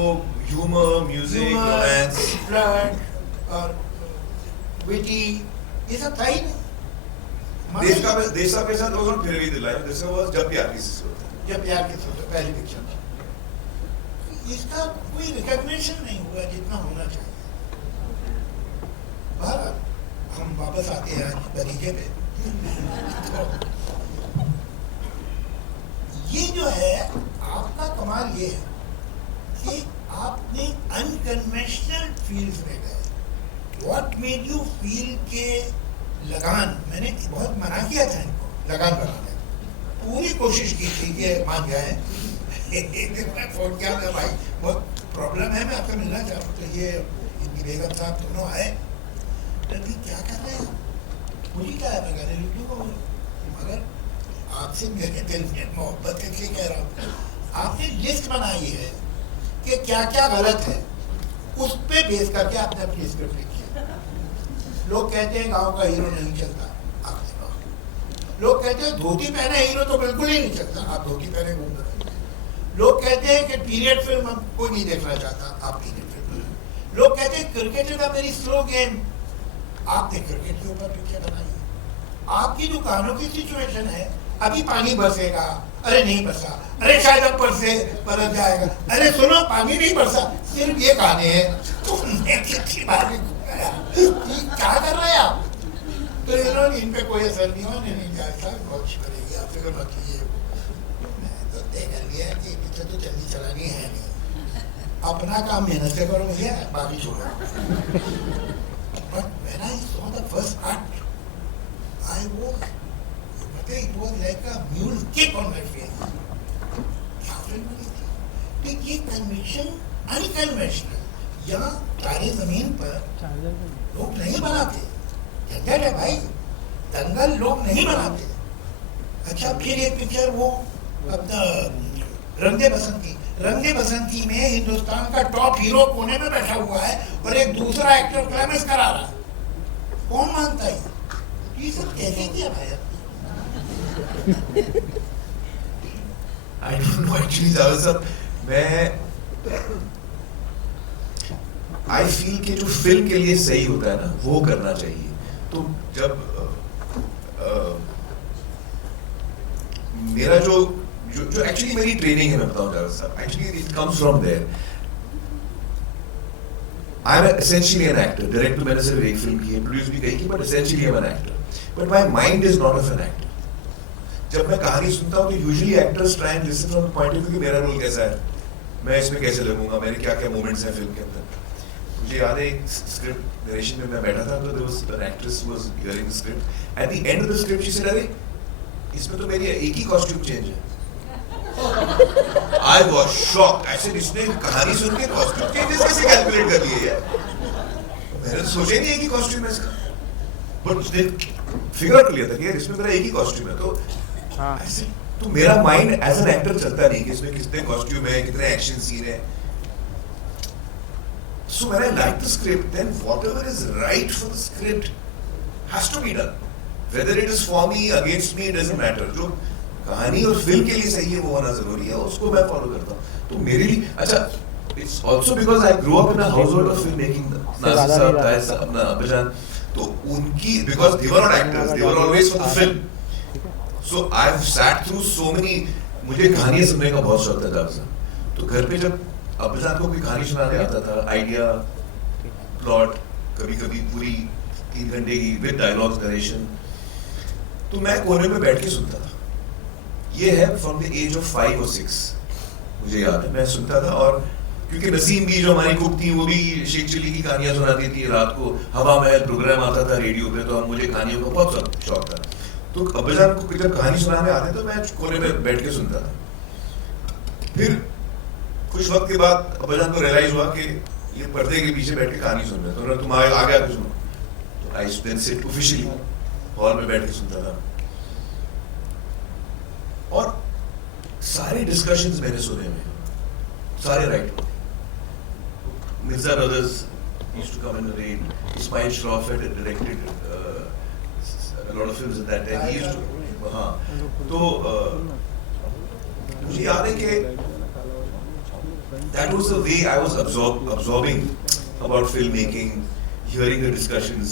humour, music, romance, flirt और विटी, ये सब था ही नहीं। देश का पैसा दोस्तों फिर भी दिलाया, दिस वाज जब प्यार किसी से होता है। जब प्यार के सोचो पहली पिक्चर था, इसका कोई रिकॉग्निशन नहीं हुआ जितना होना चाहिए। बहरहाल हम वापस आते हैं आज नतीजे पे। ये जो है आपका कमाल ये है कि आपने अनकन्वेंशनल फील्ड्स में गए। व्हाट मेड यू फील के लगान, मैंने बहुत मना किया था इनको लगान बनाने, पूरी कोशिश की थी कि मान जाए। मैं फोन किया था, भाई बहुत प्रॉब्लम है, मैं आपसे मिलना चाहता हूँ। तो ये इनकी बेगम साहब दोनों आए, अभी क्या कर रहे हैं, मुझे क्या है, मैं गाने लिख दूँगा, मगर आपसे मेरे दिल में मोहब्बत है, इसलिए कह रहा हूँ। आपने लिस्ट बनाई है कि क्या क्या गलत है, उस पे बेस करके आपने अपनी स्क्रिप्ट लिखी है। लोग कहते हैं गांव का हीरो नहीं चलता, आपने कहा। लोग कहते हैं धोती पहने हीरो तो बिल्कुल ही नहीं चलता, आप धोती पहने घूम रहे हैं। लोग कहते हैं कि पीरियड फिल्म कोई नहीं देखना चाहता, आप पीरियड फिल्म। लोग कहते हैं cricket is a very slow game, आपने क्रिकेट के ऊपर पिक्चर बनाई है। आपकी जो गानों की सिचुएशन है, अभी पानी बरसेगा, अरे नहीं बरसा, अरे शायद अब बरस जाएगा, अरे सुनो पानी नहीं बरसा, सिर्फ ये गाने हैं। तो क्या कर रहे हैं आप? तो इन्होंने इन पे कोई असर नहीं हुआ, नहीं जाता, बहुत करेगी, आप फिक्र मत कीजिए। मैं तो तय कर लिया कि पिक्चर तो जल्दी चलानी है नहीं, अपना काम मेहनत से करो भैया, बाकी छोड़ो। But when I saw the first part, I was, it was like a mule kick on my face. क्या फिल्म बनी थी? तो ये कन्वेंशन अनकन्वेंशनल, यहाँ तारे जमीन पर लोग नहीं बनाते, झंझट है भाई, दंगल लोग नहीं बनाते। अच्छा फिर एक पिक्चर वो अपना रंगे बसंती, रंगे बसंती में हिंदुस्तान का टॉप हीरो कोने में बैठा हुआ है और एक दूसरा एक्टर क्लाइमेक्स करा रहा है, कौन मानता है? ये सब कैसे किया भाई? I don't know actually, Javed साहब, मैं I feel कि जो फिल्म के लिए सही होता है ना, वो करना चाहिए। तो जब मेरा जो एक्चुअली मेरी ट्रेनिंग है, मैं बताऊं जावेद साहब, actually it comes from there. I am essentially an actor. Direct मैंने सिर्फ एक फिल्म की है, प्रोड्यूस भी कही की, but essentially I am an actor, but my mind is not of an actor. जब मैं कहानी सुनता हूँ तो usually actors try and listen from the point of view कि मेरा रोल कैसा है, मैं इसमें कैसे लगूंगा, मेरे क्या क्या मोमेंट्स हैं फिल्म के अंदर। मुझे याद है एक स्क्रिप्ट नरेशन में मैं बैठा था, तो there was an actress who was hearing the script, at the end of the script she said, अरे इसमें तो मेरी एक ही कॉस्ट्यूम चेंज है। I was shocked. I said इसने कहानी सुन के कॉस्ट्यूम चेंजेस कैसे कैलकुलेट कर लिए यार, मैंने तो सोचा ही नहीं एक ही कॉस्ट्यूम है इसका, बट उसने फिगर आउट कर लिया था कि यार इसमें मेरा एक ही कॉस्ट्यूम है। तो ऐसे तो मेरा माइंड एज एन एक्टर चलता नहीं कि इसमें कितने कॉस्ट्यूम है, कितने एक्शन सीन है। So when I like the script, then whatever is right for the script has to be done. Whether it is for me, against me, it doesn't matter. जो कहानी और फिल्म के लिए सही है वो होना जरूरी है, उसको मैं फॉलो करता हूँ। तो मेरे लिए अच्छा, it's also because I grew up in a household of filmmaking. Nasir साहब, ताहिर साहब, अपना अब्बाजान, तो उनकी because they were not actors, they were always for the film. So I've sat through so many. मुझे कहानियाँ सुनने का बहुत शौक था जब से। तो घर पे जब अब्बाजान को कोई कहानी सुनाने आता था, आइडिया प्लॉट, कभी कभी पूरी 3 घंटे की विद डायलॉग्स नरेशन, तो मैं कोने में बैठ के सुनता था। ये है फ्रॉम द एज ऑफ 5 और 6, मुझे याद है मैं सुनता था। और क्योंकि नसीम भी जो हमारी कुक थी वो भी शेख चिल्ली की कहानियां सुनाती थी रात को, हवा महल प्रोग्राम आता था रेडियो पे, तो मुझे कहानियों का बहुत शौक था। तो अब्बाजान को जब कहानी सुनाने आते तो मैं कोने में बैठ के सुनता था। फिर कुछ वक्त के बाद अब्बाजान को रियलाइज हुआ कि ये पर्दे के पीछे बैठ के कहानी सुन रहे, तो उन्होंने तुम आगे आके सुनो। तो आई देन सिट ऑफिशियली हॉल में बैठ के सुनता था, और सारे डिस्कशंस मैंने सुने हुए, सारे writer, Mirza brothers used to come and narrate. Ismail Shroff had directed a lot of films at that time. He used to, हाँ, तो मुझे याद है कि that was the way I was absorbing about filmmaking, hearing the discussions,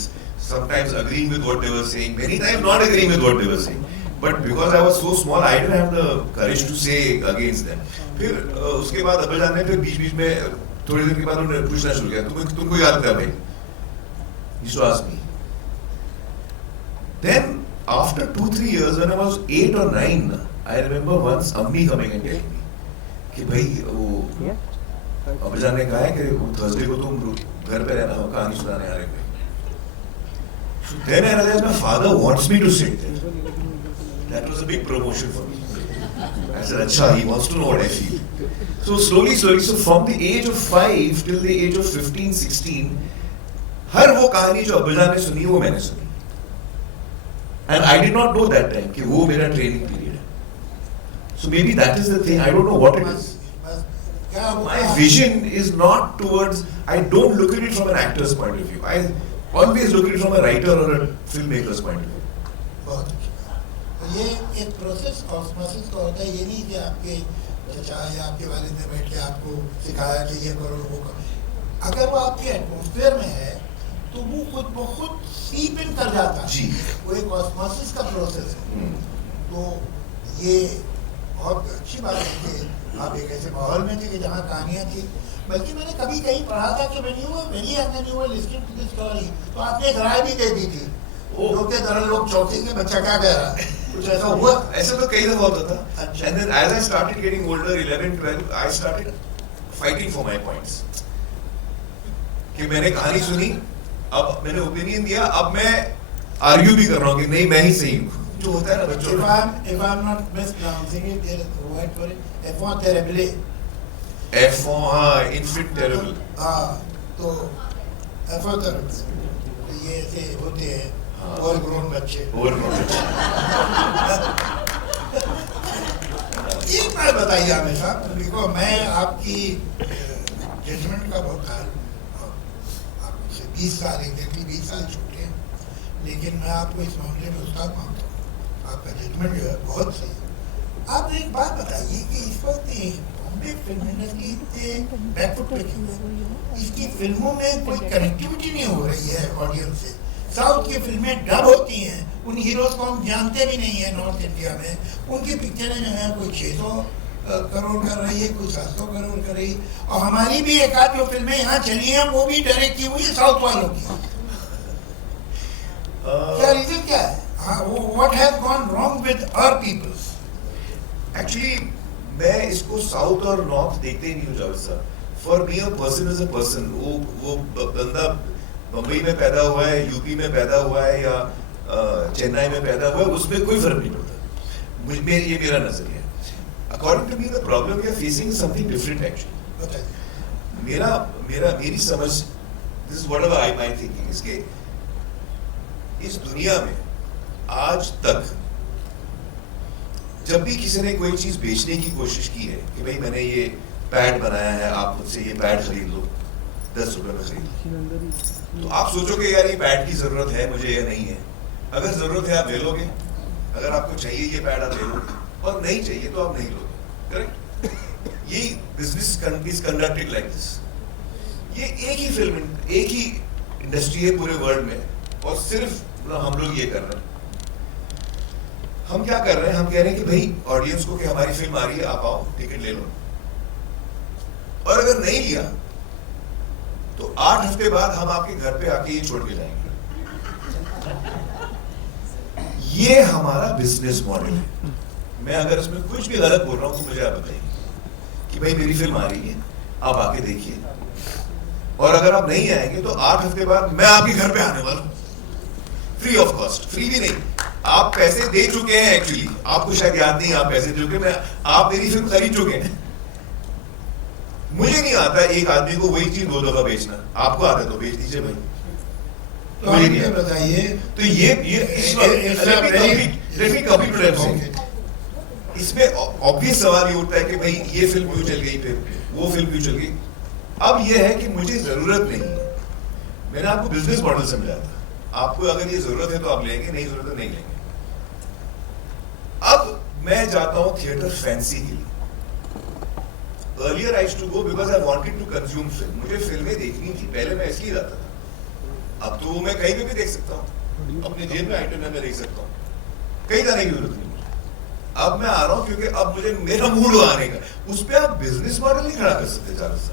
sometimes agreeing with what they were saying, many times not agreeing with what they were saying. But because I was so small, I didn't have the courage to say against them. फिर उसके बाद अब्बाजान ने फिर बीच में थोड़ी देर के बाद उन्होंने पूछना शुरू किया, तुमको याद था भाई? He used to ask me. Then after 2-3 years, when I was 8 or 9, I remember once अम्मी coming and telling me कि भाई वो अब्बाजान ने कहा है कि वो थर्सडे को तुम घर पे रहना, कहानी सुनाने आ रहे हैं। So then I realized my father wants me to sit there. That was a big promotion for me. I said, अच्छा, he wants to know what I feel. So slowly, so from the age of 5 till the age of 15, 16, हर वो कहानी जो अब्बाजान ने सुनी वो मैंने सुनी. And I did not know that time कि वो मेरा training period है. So maybe that is the thing. I don't know what it is. My vision is not towards. I don't look at it from an actor's point of view. I always look at it from a writer or a filmmaker's point of view. बहुत ये एक process osmosis का होता है, ये नहीं कि आपके चचा या आपके वालिद ने बैठ के आपको सिखाया कि ये करो वो करो। अगर वो आपके एटमॉस्फेयर में है तो वो खुद ब खुद सीप इन कर जाता है, वो एक ऑस्मोसिस का प्रोसेस है। तो ये बहुत अच्छी बात है कि आप एक ऐसे माहौल में थे कि जहाँ कहानियाँ थी। बल्कि मैंने कभी कहीं पढ़ा था कि when you were listening to this story, तो आपने एक राय भी दे दी थी, लोग के तरह लोग चौंके के बच्चा क्या कह रहा है, कुछ ऐसा हुआ? ऐसे तो कई दफा होता था। And then as I started getting older, 11, 12, I started fighting for my points. कि मैंने कहानी सुनी, अब मैंने ओपिनियन दिया, अब मैं आर्ग्यू भी कर रहा हूँ कि नहीं मैं ही सही हूँ, जो होता है ना बच्चों में। If I'm not mispronouncing it, there is a word for it, enfant terrible. Enfant, हाँ, infant terrible. हाँ, तो enfant terrible, ये ऐसे होते हैं ओवरग्रोन बच्चे। एक बात बताइए हमेशा, देखो मैं आपकी जजमेंट का बहुत ख्याल, आपसे 20 साल एग्जैक्टली 20 साल छोटे हैं, लेकिन मैं आपको इस मामले में उस्ताद मानता हूँ। आपका जजमेंट जो है बहुत सही है। आप एक बात बताइए कि इस वक्त बॉम्बे फिल्म इंडस्ट्री बैकफुट पे क्यों है? इसकी फिल्मों में कोई कनेक्टिविटी नहीं हो रही है ऑडियंस से। साउथ की फिल्में डब होती हैं, उन हीरोज को हम जानते भी नहीं है नॉर्थ इंडिया में, उनकी पिक्चरें जो हैं कोई 600 करोड़ कर रही है, कोई 700 करोड़ कर रही है, और हमारी भी एक आध जो फिल्में यहाँ चली हैं वो भी डायरेक्ट की हुई है साउथ वालों की। क्या रीजन क्या है? What has gone wrong with our people? Actually, मैं इसको साउथ और नॉर्थ देखते ही नहीं हूँ जावेद साहब। For me, a person is a person. वो बंदा बम्बई में पैदा हुआ है, यूपी में पैदा हुआ है या चेन्नई में पैदा हुआ है, उसमें कोई फर्क नहीं पड़ता। ये मेरा नजरिया है। According to me, the problem we are facing is something different actually. मेरी समझ, this is whatever my thinking is कि इस दुनिया में आज तक जब भी किसी ने कोई चीज बेचने की कोशिश की है कि भाई मैंने ये पैड बनाया है, आप मुझसे ये पैड खरीद लो, 10 रुपए में खरीद, तो आप सोचोगे यार ये पैड की जरूरत है मुझे या नहीं है। अगर जरूरत है आप ले लोगे, अगर आपको चाहिए ये पैड आप ले लोगे, और नहीं चाहिए तो आप नहीं लोगे। करेक्ट? ये business is conducted like this. ये एक ही फिल्म, एक ही इंडस्ट्री है पूरे वर्ल्ड में, और सिर्फ हम लोग ये कर रहे हैं। हम क्या कर रहे हैं? हम कह रहे हैं कि भाई ऑडियंस को कि हमारी फिल्म आ रही है, आप आओ टिकट ले लो, और अगर नहीं लिया तो 8 हफ्ते बाद हम आपके घर पे आके ये छोड़ के जाएंगे। ये हमारा बिजनेस मॉडल है। मैं अगर इसमें कुछ भी गलत बोल रहा हूं तो मुझे आप बताइए कि भाई मेरी फिल्म आ रही है, आप आके देखिए, और अगर आप नहीं आएंगे तो 8 हफ्ते बाद मैं आपके घर पे आने वाला हूं, फ्री ऑफ कॉस्ट। फ्री भी नहीं, आप पैसे दे चुके हैं। एक्चुअली आपको शायद याद नहीं, आप पैसे दे चुके, आप मेरी फिल्म खरीद चुके हैं। मुझे नहीं आता एक आदमी को वही चीज 2 दफा बेचना, आपको आता है तो बेच दीजिए भाई। तो मुझे नहीं बताइए, तो इसमें ऑब्वियस सवाल ये उठता है कि भाई ये फिल्म क्यों चल गई, फिर वो फिल्म क्यों चल गई। अब ये है कि मुझे जरूरत नहीं है। मैंने आपको बिजनेस मॉडल समझाया था, आपको अगर ये जरूरत है तो आप लेंगे, नहीं जरूरत है नहीं लेंगे। अब मैं जाता हूं थिएटर फैंसी के लिए। Earlier I used to go because I wanted to consume film. मुझे फिल्में देखनी थी, पहले मैं इसलिए जाता था। अब तो मैं कहीं पे भी देख सकता हूँ, अपने जेब में आइटम में देख सकता हूँ, कहीं जाने की जरूरत नहीं। अब मैं आ रहा हूँ क्योंकि अब मुझे मेरा मूड आने का, उस पर आप बिजनेस मॉडल नहीं खड़ा कर सकते। ज्यादा से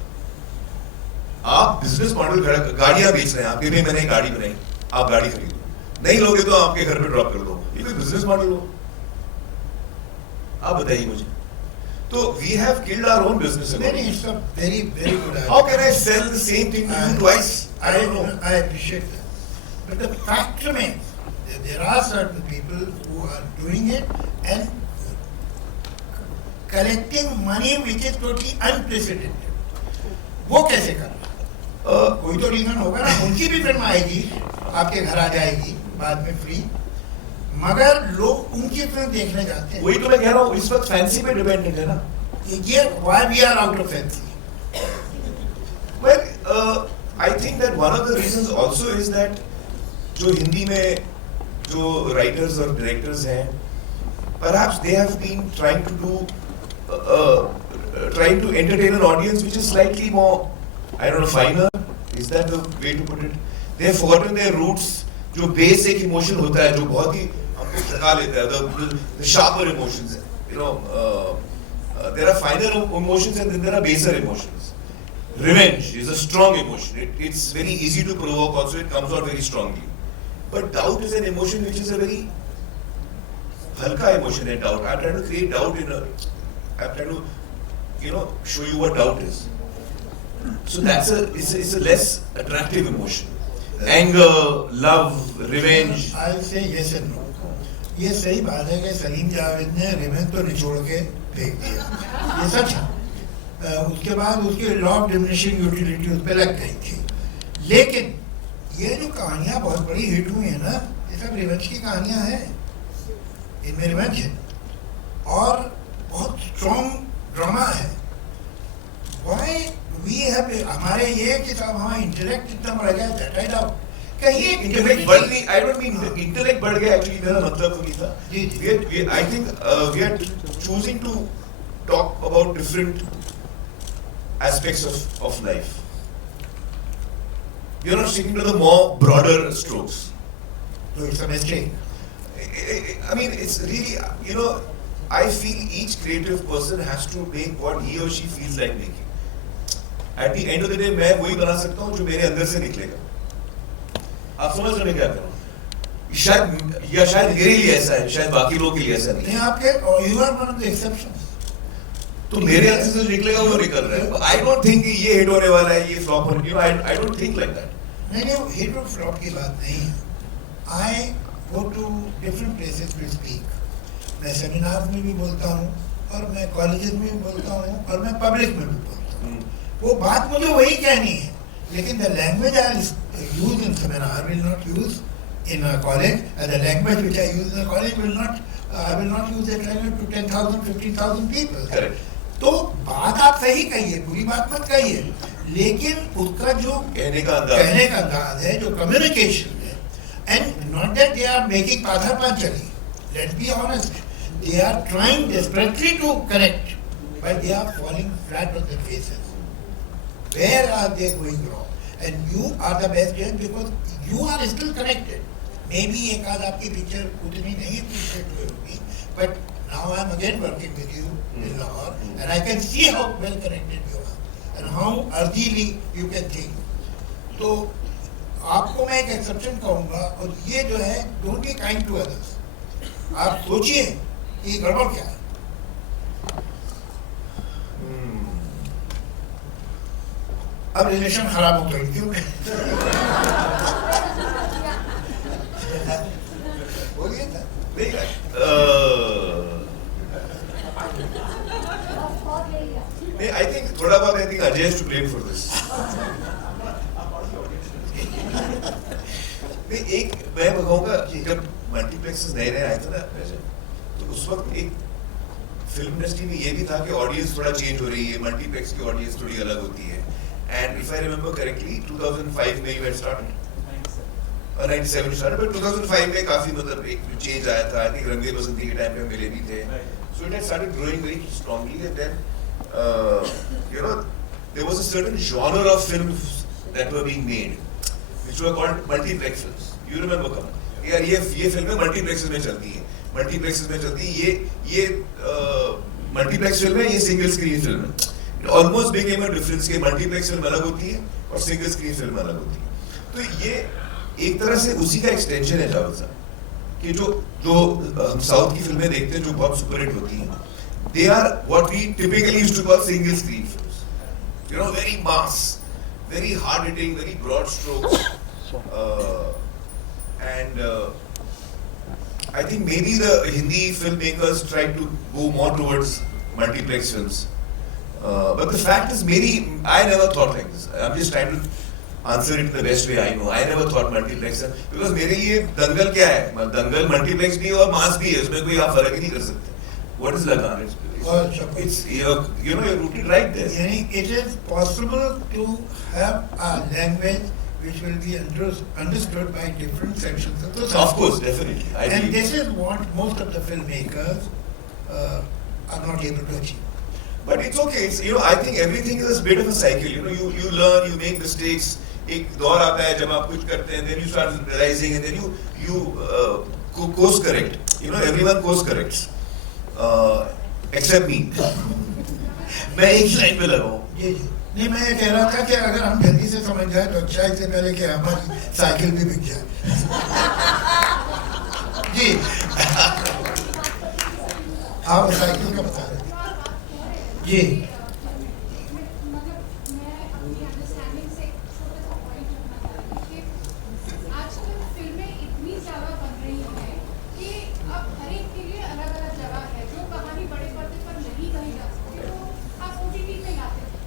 आप बिजनेस मॉडल खड़ा, गाड़ियां बेच रहे हैं, आपके भी मैंने गाड़ी बनाई, आप गाड़ी खरीदो, नहीं लोगे तो आपके घर पे ड्रॉप कर दो, ये कोई बिजनेस मॉडल हो? आप बताइए मुझे। तो we have killed our own business. It's a very, very good idea. How can I sell the same thing to you twice? I appreciate that. But the fact remains, there are certain people who are doing it and collecting money which is totally unprecedented. वो कैसे कर रहा? कोई तो reason होगा ना, उनकी भी फिल्म आएगी, आपके घर आ जाएगी बाद में फ्री, मगर लोग उनकी फिल्म देखने जाते हैं। वही तो मैं कह रहा हूँ, इस वक्त फैंसी पे डिपेंडेंट है ना। ये why we are out of fancy? Well, I think that one of the reasons also is that जो हिंदी में जो writers और directors हैं, perhaps they have been trying to entertain an audience which is slightly more, I don't know, finer. Is that the way to put it? They have forgotten their roots. जो basic emotion होता है, जो बहुत ही हमको थका लेता है, the sharper emotions, you know, there are finer emotions and then there are baser emotions. Revenge is a strong emotion. It's very easy to provoke. Also, it comes out very strongly. But doubt is an emotion which is a very halka emotion. And doubt, I'm trying to create doubt I'm trying to, you know, show you what doubt is. So it's a less attractive emotion. Anger, love, revenge. I'll say yes and no. ये सही बात है कि सलीम जावेद ने revenge तो निचोड़ के फेंक दिया, ये सच है। उसके बाद उसकी लॉ ऑफ डिमिनिशिंग यूटिलिटी उस पर लग गई थी। लेकिन ये जो कहानियाँ बहुत बड़ी हिट हुई है ना, ये सब रिवेंज की कहानियाँ हैं, इनमें रिवेंज है और बहुत स्ट्रॉन्ग ड्रामा है। Why we have, हमारे ये कि साहब हमारा इंटेलेक्ट इतना बढ़ गया, दैट आई डाउट। कहीं इंटेलेक्ट बढ़ गई, I don't mean इंटेलेक्ट बढ़ गया, एक्चुअली मेरा मतलब वो नहीं था। I think we are choosing to talk about different aspects of life. We are not sticking to the more broader strokes. So it's a mistake. I mean, it's really, you know, I feel each creative person has to make what he or she feels like making. At the end of the day, मैं वही बना सकता हूँ जो मेरे अंदर से निकलेगा। आप समझ रहे हैं क्या कर रहा हूँ? शायद मेरे लिए ऐसा है, शायद बाकी लोगों के लिए ऐसा नहीं है। आपके you are one of the exceptions. तो मेरे अंदर से जो निकलेगा वो निकल रहा है। I don't think कि ये हिट होने वाला है, ये फ्लॉप होने वाला है। I don't think like that. नहीं, हिट और फ्लॉप की बात नहीं है। I go to different places to speak. मैं सेमिनार में भी बोलता हूँ और मैं कॉलेजेस में भी बोलता हूँ और मैं पब्लिक में भी बोलता हूँ। वो बात मुझे वही कहनी है, लेकिन the language I use in seminar I will not use in a college, and the language which I use in a college will not, I will not use that language to 10,000, 15,000 people. Correct. तो बात आप सही कहिए, बुरी बात मत कहिए, लेकिन उसका जो कहने का अंदाज है, जो कम्युनिकेशन है, and not that they are making पाथा Panchli, let's be honest, they are trying desperately to correct, but they are falling flat on their faces. Where are they going wrong? And you are the best judge because you are still connected. Maybe एक आध आपकी picture उतनी नहीं appreciate हुई होगी, but now I am again working with you in Lahore, and I can see how well connected you are and how earthily you can think. तो आपको मैं एक एक्सेप्शन कहूँगा, और ये जो है don't be kind to others. आप सोचिए कि गड़बड़ क्या है। अब रिलेशन खराब हो गई क्यों? बोलिए ना। I think थोड़ा बहुत I think Ajay is to blame for this. एक मैं बताऊंगा कि जब मल्टीप्लेक्सेस नए नए आए थे ना वैसे, तो उस वक्त एक फिल्म इंडस्ट्री में ये भी था कि ऑडियंस थोड़ा चेंज हो रही है, मल्टीप्लेक्स की ऑडियंस थोड़ी अलग होती है। And if I remember correctly 2005 में यू स्टार्टेड 97 स्टार्टेड, बट 2005 में काफी मतलब एक चेंज आया था। आई थिंक रंगे बसंती के टाइम पे मिले भी थे, so it had started growing very strongly. And then you know, there was a certain genre of films that were being made, which were called multiplex films. You remember, Kamal? यार ये फिल्में multiplexes में चलती हैं, multiplexes में चलती हैं। ये मल्टीप्लेक्स फिल्म है, ये सिंगल स्क्रीन फिल्म है। It almost became a difference कि मल्टीप्लेक्स फिल्म अलग होती है और सिंगल स्क्रीन फिल्म अलग होती है। तो ये एक तरह से उसी का एक्सटेंशन है जावेद साहब, कि जो हम साउथ की फिल्में देखते हैं जो बहुत सुपरहिट होती हैं, they are what we typically used to call single screen films. You know, very mass, very hard hitting, very broad strokes. And I think maybe the Hindi filmmakers tried to go more towards multiplex films. But the fact is, I never thought like this. I'm just trying to answer it the best way I know. I never thought multiplex, because मेरे लिए दंगल क्या है? दंगल multiplex भी है और mass भी है, उसमें कोई आप फर्क ही नहीं कर सकते। What is Lagan? It's you're rooted right there. It is possible to have a language which will be understood by different sections of the society. Of course, definitely. And this is what most of the filmmakers are not able to achieve. But it's okay. It's, I think everything is a bit of a cycle. You learn, you make mistakes. एक दौर आता है जब आप कुछ करते हैं, then you start realizing, and then you course correct. Everyone course corrects. Except me. मैं एक ही लाइन पे लगा हूँ। नहीं, मैं ये कह रहा था कि अगर हम जल्दी से समझ जाए तो अच्छा, इससे पहले कि हमारी साइकिल भी बिक जाए। जी, आप साइकिल का बता रहे जी।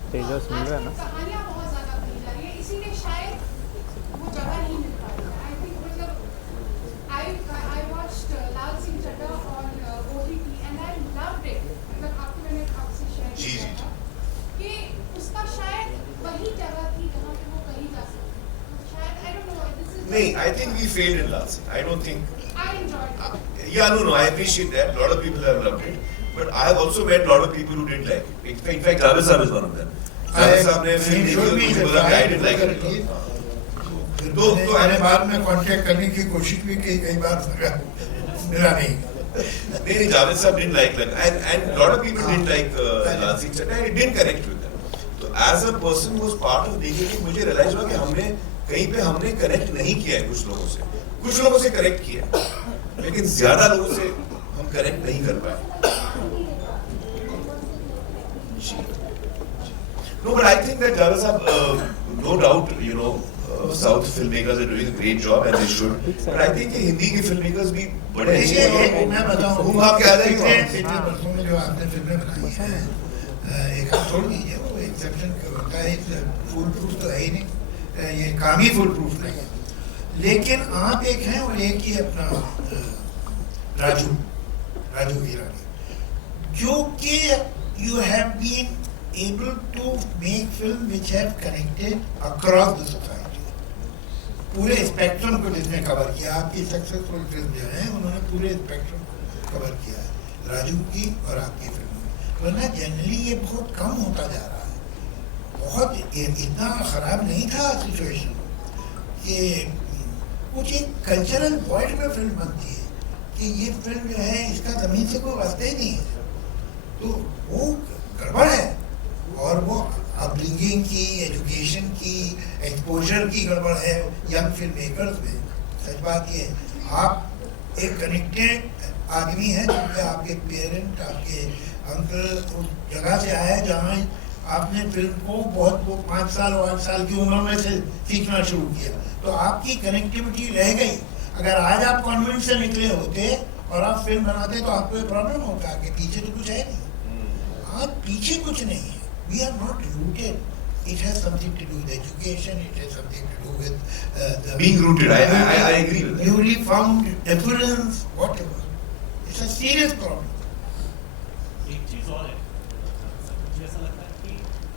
तेजस मिल रहा है ना? कहानियां बहुत ज्यादा बनी जा रही है, इसीलिए शायद वो जगह नहीं मिल पा रही है। आई थिंक मतलब I watched Lal Singh Chaddha on OTT and I loved it. मतलब आपको मैंने आपसे शेयर किया था कि उसका शायद वही जगह थी जहाँ पे वो कहीं जा सकते। शायद आई डोंट नो, दिस इज नहीं, I think we failed in Lal Singh. I don't think. I enjoyed it. Yeah, no, I appreciate that. A lot of people have loved it. But I have also met a lot of people who didn't like it. In fact, Javed Saab is one of them. Javed Saab ने film देखी और मुझे बोला कि I didn't like it. तो मैंने बाद में कांटेक्ट करने की कोशिश भी की कई बार, मिला नहीं। नहीं, Javed Saab didn't like that, and a lot of people didn't like Lal Singh Chaddha, and it didn't connect with them. So as a person who was part of DKT, मुझे realize हुआ कि हमने कहीं पे हमने connect नहीं किया है कुछ लोगों से कनेक्ट किया, लेकिन ज्यादा लोगों से हम कनेक्ट नहीं कर पाए। No, but I think that Javed Saab, no doubt, South filmmakers are doing a great job and they should. But I think Hindi के filmmakers भी बड़े अच्छे हैं। मैं बताऊँ, घूम भाग के आ जाएंगे। पिछले वर्षों में जो आपने फिल्में बनाई हैं, एक आप छोड़ दीजिए, वो एक्सेप्शन होता है, फुल प्रूफ तो है ही नहीं, ये काम ही फुल प्रूफ नहीं है। लेकिन आप एक हैं और एक ही अपना राजू हीरानी, जो कि you have been able to make film which have connected across the society. पूरे स्पेक्ट्रम को जिसने कवर किया, आपकी सक्सेसफुल फिल्म जो है उन्होंने पूरे स्पेक्ट्रम को कवर किया है, राजू की और आपकी फिल्म में। वरना जनरली ये बहुत कम होता जा रहा है। बहुत इतना ख़राब नहीं था सिचुएशन कि कुछ एक कल्चरल पॉइंट में फिल्म बनती है कि ये फिल्म जो है इसका ज़मीन से कोई वास्ता ही नहीं है, तो वो गड़बड़ है। और वो अपब्रिंगिंग की, एजुकेशन की, एक्सपोजर की गड़बड़ है यंग फिल्म मेकर्स में। सच बात ये है, आप एक कनेक्टेड आदमी हैं क्योंकि आपके पेरेंट, आपके अंकल उस जगह से आए जहाँ आपने फिल्म को बहुत 5 साल और 8 साल की उम्र में से सीखना शुरू किया, तो आपकी कनेक्टिविटी रह गई। अगर आज आप कॉन्वेंट से निकले होते और आप फिल्म बनाते तो आपको प्रॉब्लम होता कि पीछे तो कुछ है नहीं। आज पीछे कुछ नहीं है, we are not rooted. It has something to do with education, it has something to do with being rooted. I agree with that. newly found evidence, whatever. It's a serious problem. एक चीज और है, मुझे ऐसा लगता है कि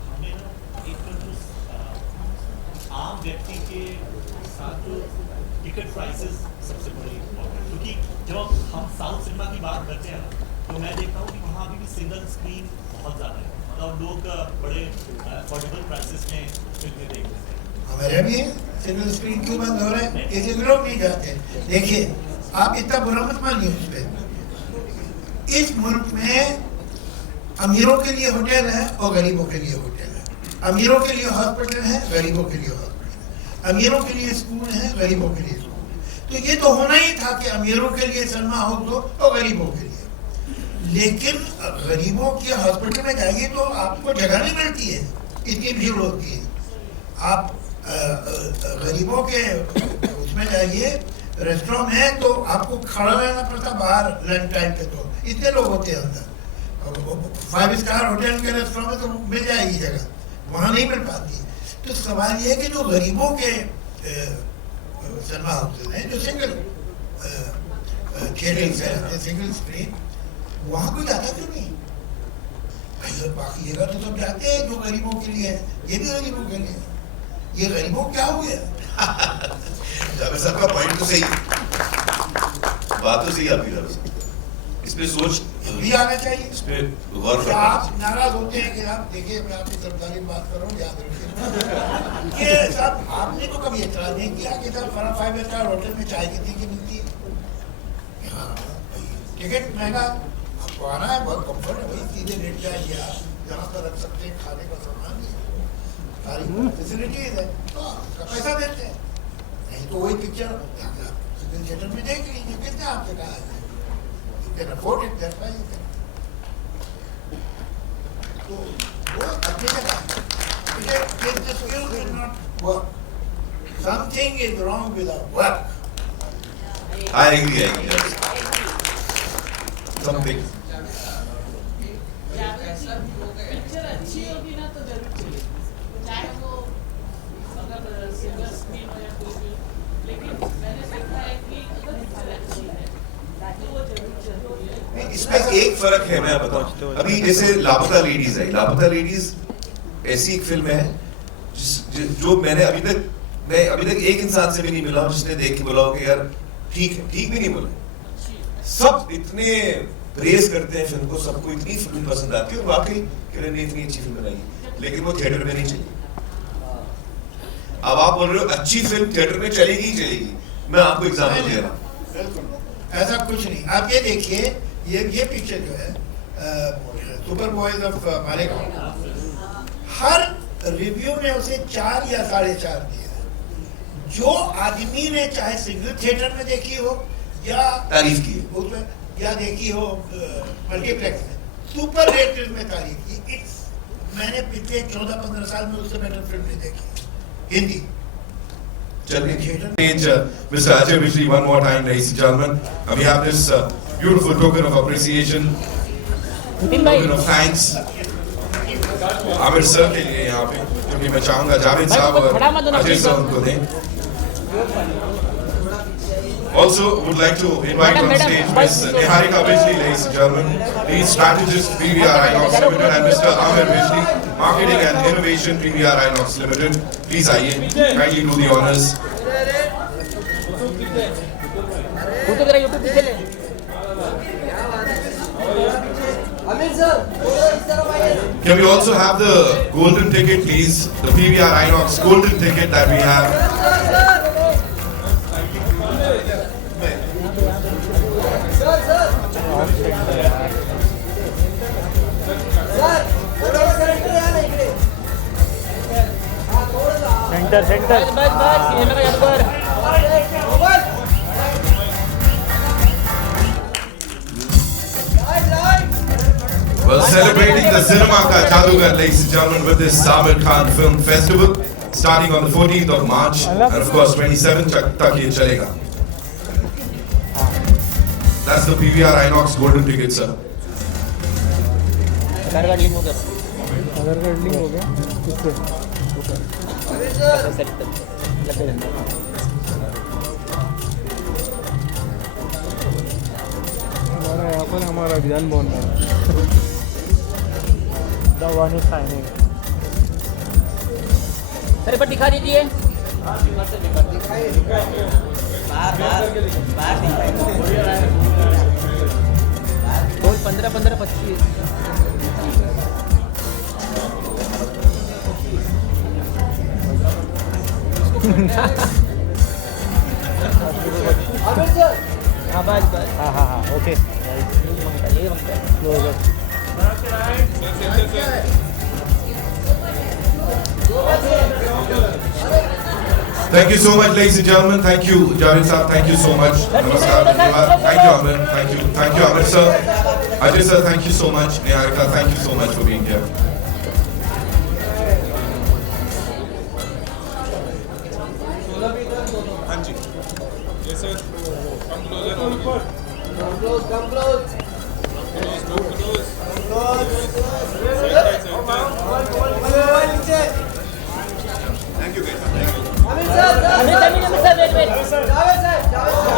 हमें ना एक जो आम व्यक्ति के साथ जो टिकट प्राइसेस सबसे बड़ी इम्पोर्टेंट, क्योंकि जब हम साउथ सिनेमा की बात करते हैं तो मैं देखता हूँ कि वहाँ अभी भी सिंगल स्क्रीन बहुत ज़्यादा है, मतलब लोग बड़े अफोर्डेबल प्राइसेस में फिल्में देख लेते हैं। हमारे भी है, सिंगल स्क्रीन क्यों बंद हो रहा है? किसी लोग नहीं जाते। देखिए, आप इतना बुरा मत मानिए उस पर। इस मुल्क में अमीरों के लिए होटल है और गरीबों के लिए होटल है। अमीरों के लिए हॉस्पिटल है, गरीबों के लिए हॉस्पिटल है। अमीरों के लिए स्कूल है, गरीबों के लिए स्कूल है। तो ये तो होना ही था कि अमीरों के लिए सिनेमा हाउस हो और गरीबों के लिए। लेकिन गरीबों के हॉस्पिटल में जाइए तो आपको जगह नहीं मिलती है, इतनी भीड़ होती है। आप गरीबों के उसमें जाइए, रेस्टोरेंट में, तो आपको खड़ा रहना पड़ता बाहर लंच टाइम पे, तो इतने लोग होते हैं अंदर। 5 स्टार होटल के रेस्टोरेंट में तो मिल जाएगी जगह, वहाँ नहीं मिल पाती। तो सवाल ये है कि जो गरीबों के सिनेमा हाउस हैं, जो सिंगल थिएटर्स हैं, सिंगल स्क्रीन, वहाँ कोई जाता क्यों नहीं? भाई बाकी जगह तो सब जाते हैं जो गरीबों के लिए है, ये भी गरीबों के लिए है। ये गरीबों क्या हो गया? जावेद साहब का पॉइंट तो सही, बात तो सही आपकी तरफ से। इस पे सोच भी आना चाहिए। इस पे गौर करना आप चाहिए। नाराज होते हैं कि आप देखिए, मैं आपकी तरफदारी में बात कर रहा हूँ, याद रखिए कि साहब आपने तो कभी एतराज नहीं किया कि साहब 5 स्टार होटल में चाय कितने की मिलती है? हाँ, टिकट महंगा, आपको आना है, बहुत कम्फर्ट है भाई, सीधे लेट जाइए आप, जहाँ पर रख सकते हैं खाने का सामान, सारी फैसिलिटीज है, तो आपका पैसा देते हैं। नहीं तो वही पिक्चर सिंगल थिएटर में देख लीजिए, कितने आपसे कहा है, you can afford it, that's why you can. तो वो अपनी जगह, if the skill cannot work, something is wrong with our work. I agree. Something. Picture अच्छी होगी ना तो जरूर चलेगी, चाहे वो अगर सिंगल स्क्रीन हो या कोई भी, लेकिन मैंने देखा है कि अगर पिक्चर अच्छी है तो वो जरूर चलती है। इसमें एक फर्क है, मैं बताऊं। अभी जैसे लापता लेडीज है, लापता लेडीज ऐसी एक फिल्म है जो मैं अभी तक एक इंसान से भी नहीं मिला जिसने देख के बोला हो कि यार ठीक है, ठीक भी नहीं बोला। सब इतने प्रेज करते हैं फिल्म को, सबको इतनी फिल्म पसंद आती है और वाकई किरण ने इतनी अच्छी फिल्म बनाई, लेकिन वो थिएटर में नहीं चली। अब आप बोल रहे हो अच्छी फिल्म थिएटर में चलेगी ही चलेगी, मैं आपको एग्जाम्पल दे रहा हूँ। बिल्कुल ऐसा कुछ नहीं। आप ये देखिए, ये पिक्चर जो है super boys of Malegaon, her review ने उसे 4 या 4.5 दिया। जो आदमी ने चाहे सिंगल थिएटर में देखी हो या तारीफ की उसमें या देखी हो मल्टीप्लेक्स में, सुपर रेटेड में तारीफ की। मैंने पिछले 14-15 साल में उससे बेटर फिल्म नहीं देखी Hindi. Mr. Ajay Vishri, one more time, ladies and gentlemen. We have this beautiful token of appreciation, token of thanks. Aamir sir के लिए यहाँ पे, क्योंकि मैं चाहूँगा जावेद साहब और अजय सर उनको दें। Also, would like to invite on stage Ms. Niharika Vishri, ladies and gentlemen, lead strategist PVR Inox Limited, and Mr. Amir Vishri, marketing and innovation PVR Inox Limited. Please आइए, kindly do the honors. Can we also have the golden ticket, please? The PVR Inox golden ticket that we have. Thank centre centre Well, celebrating the cinema ka jadugar, ladies and gentlemen, with this Samir Khan Film Festival, starting on the 14th of March, and of course 27th tak ye chalega. That's the PVR Inox golden ticket, sir. Aadhaar card link हो गया किससे हमारा यहाँ पर हमारा अभियान बन रहा है the one is signing sir पर दिखा दीजिए बोल 15-15-25 हाँ बस बस हाँ ओके ये Thank you so much, ladies and gentlemen. Thank you, Javed sir. Thank you so much. Namaskar. Thank you, Amir. Thank you, Amir sir. Ajay sir, thank you so much. Niharika, thank you so much for being here. Thank you guys. Amit sir, wait.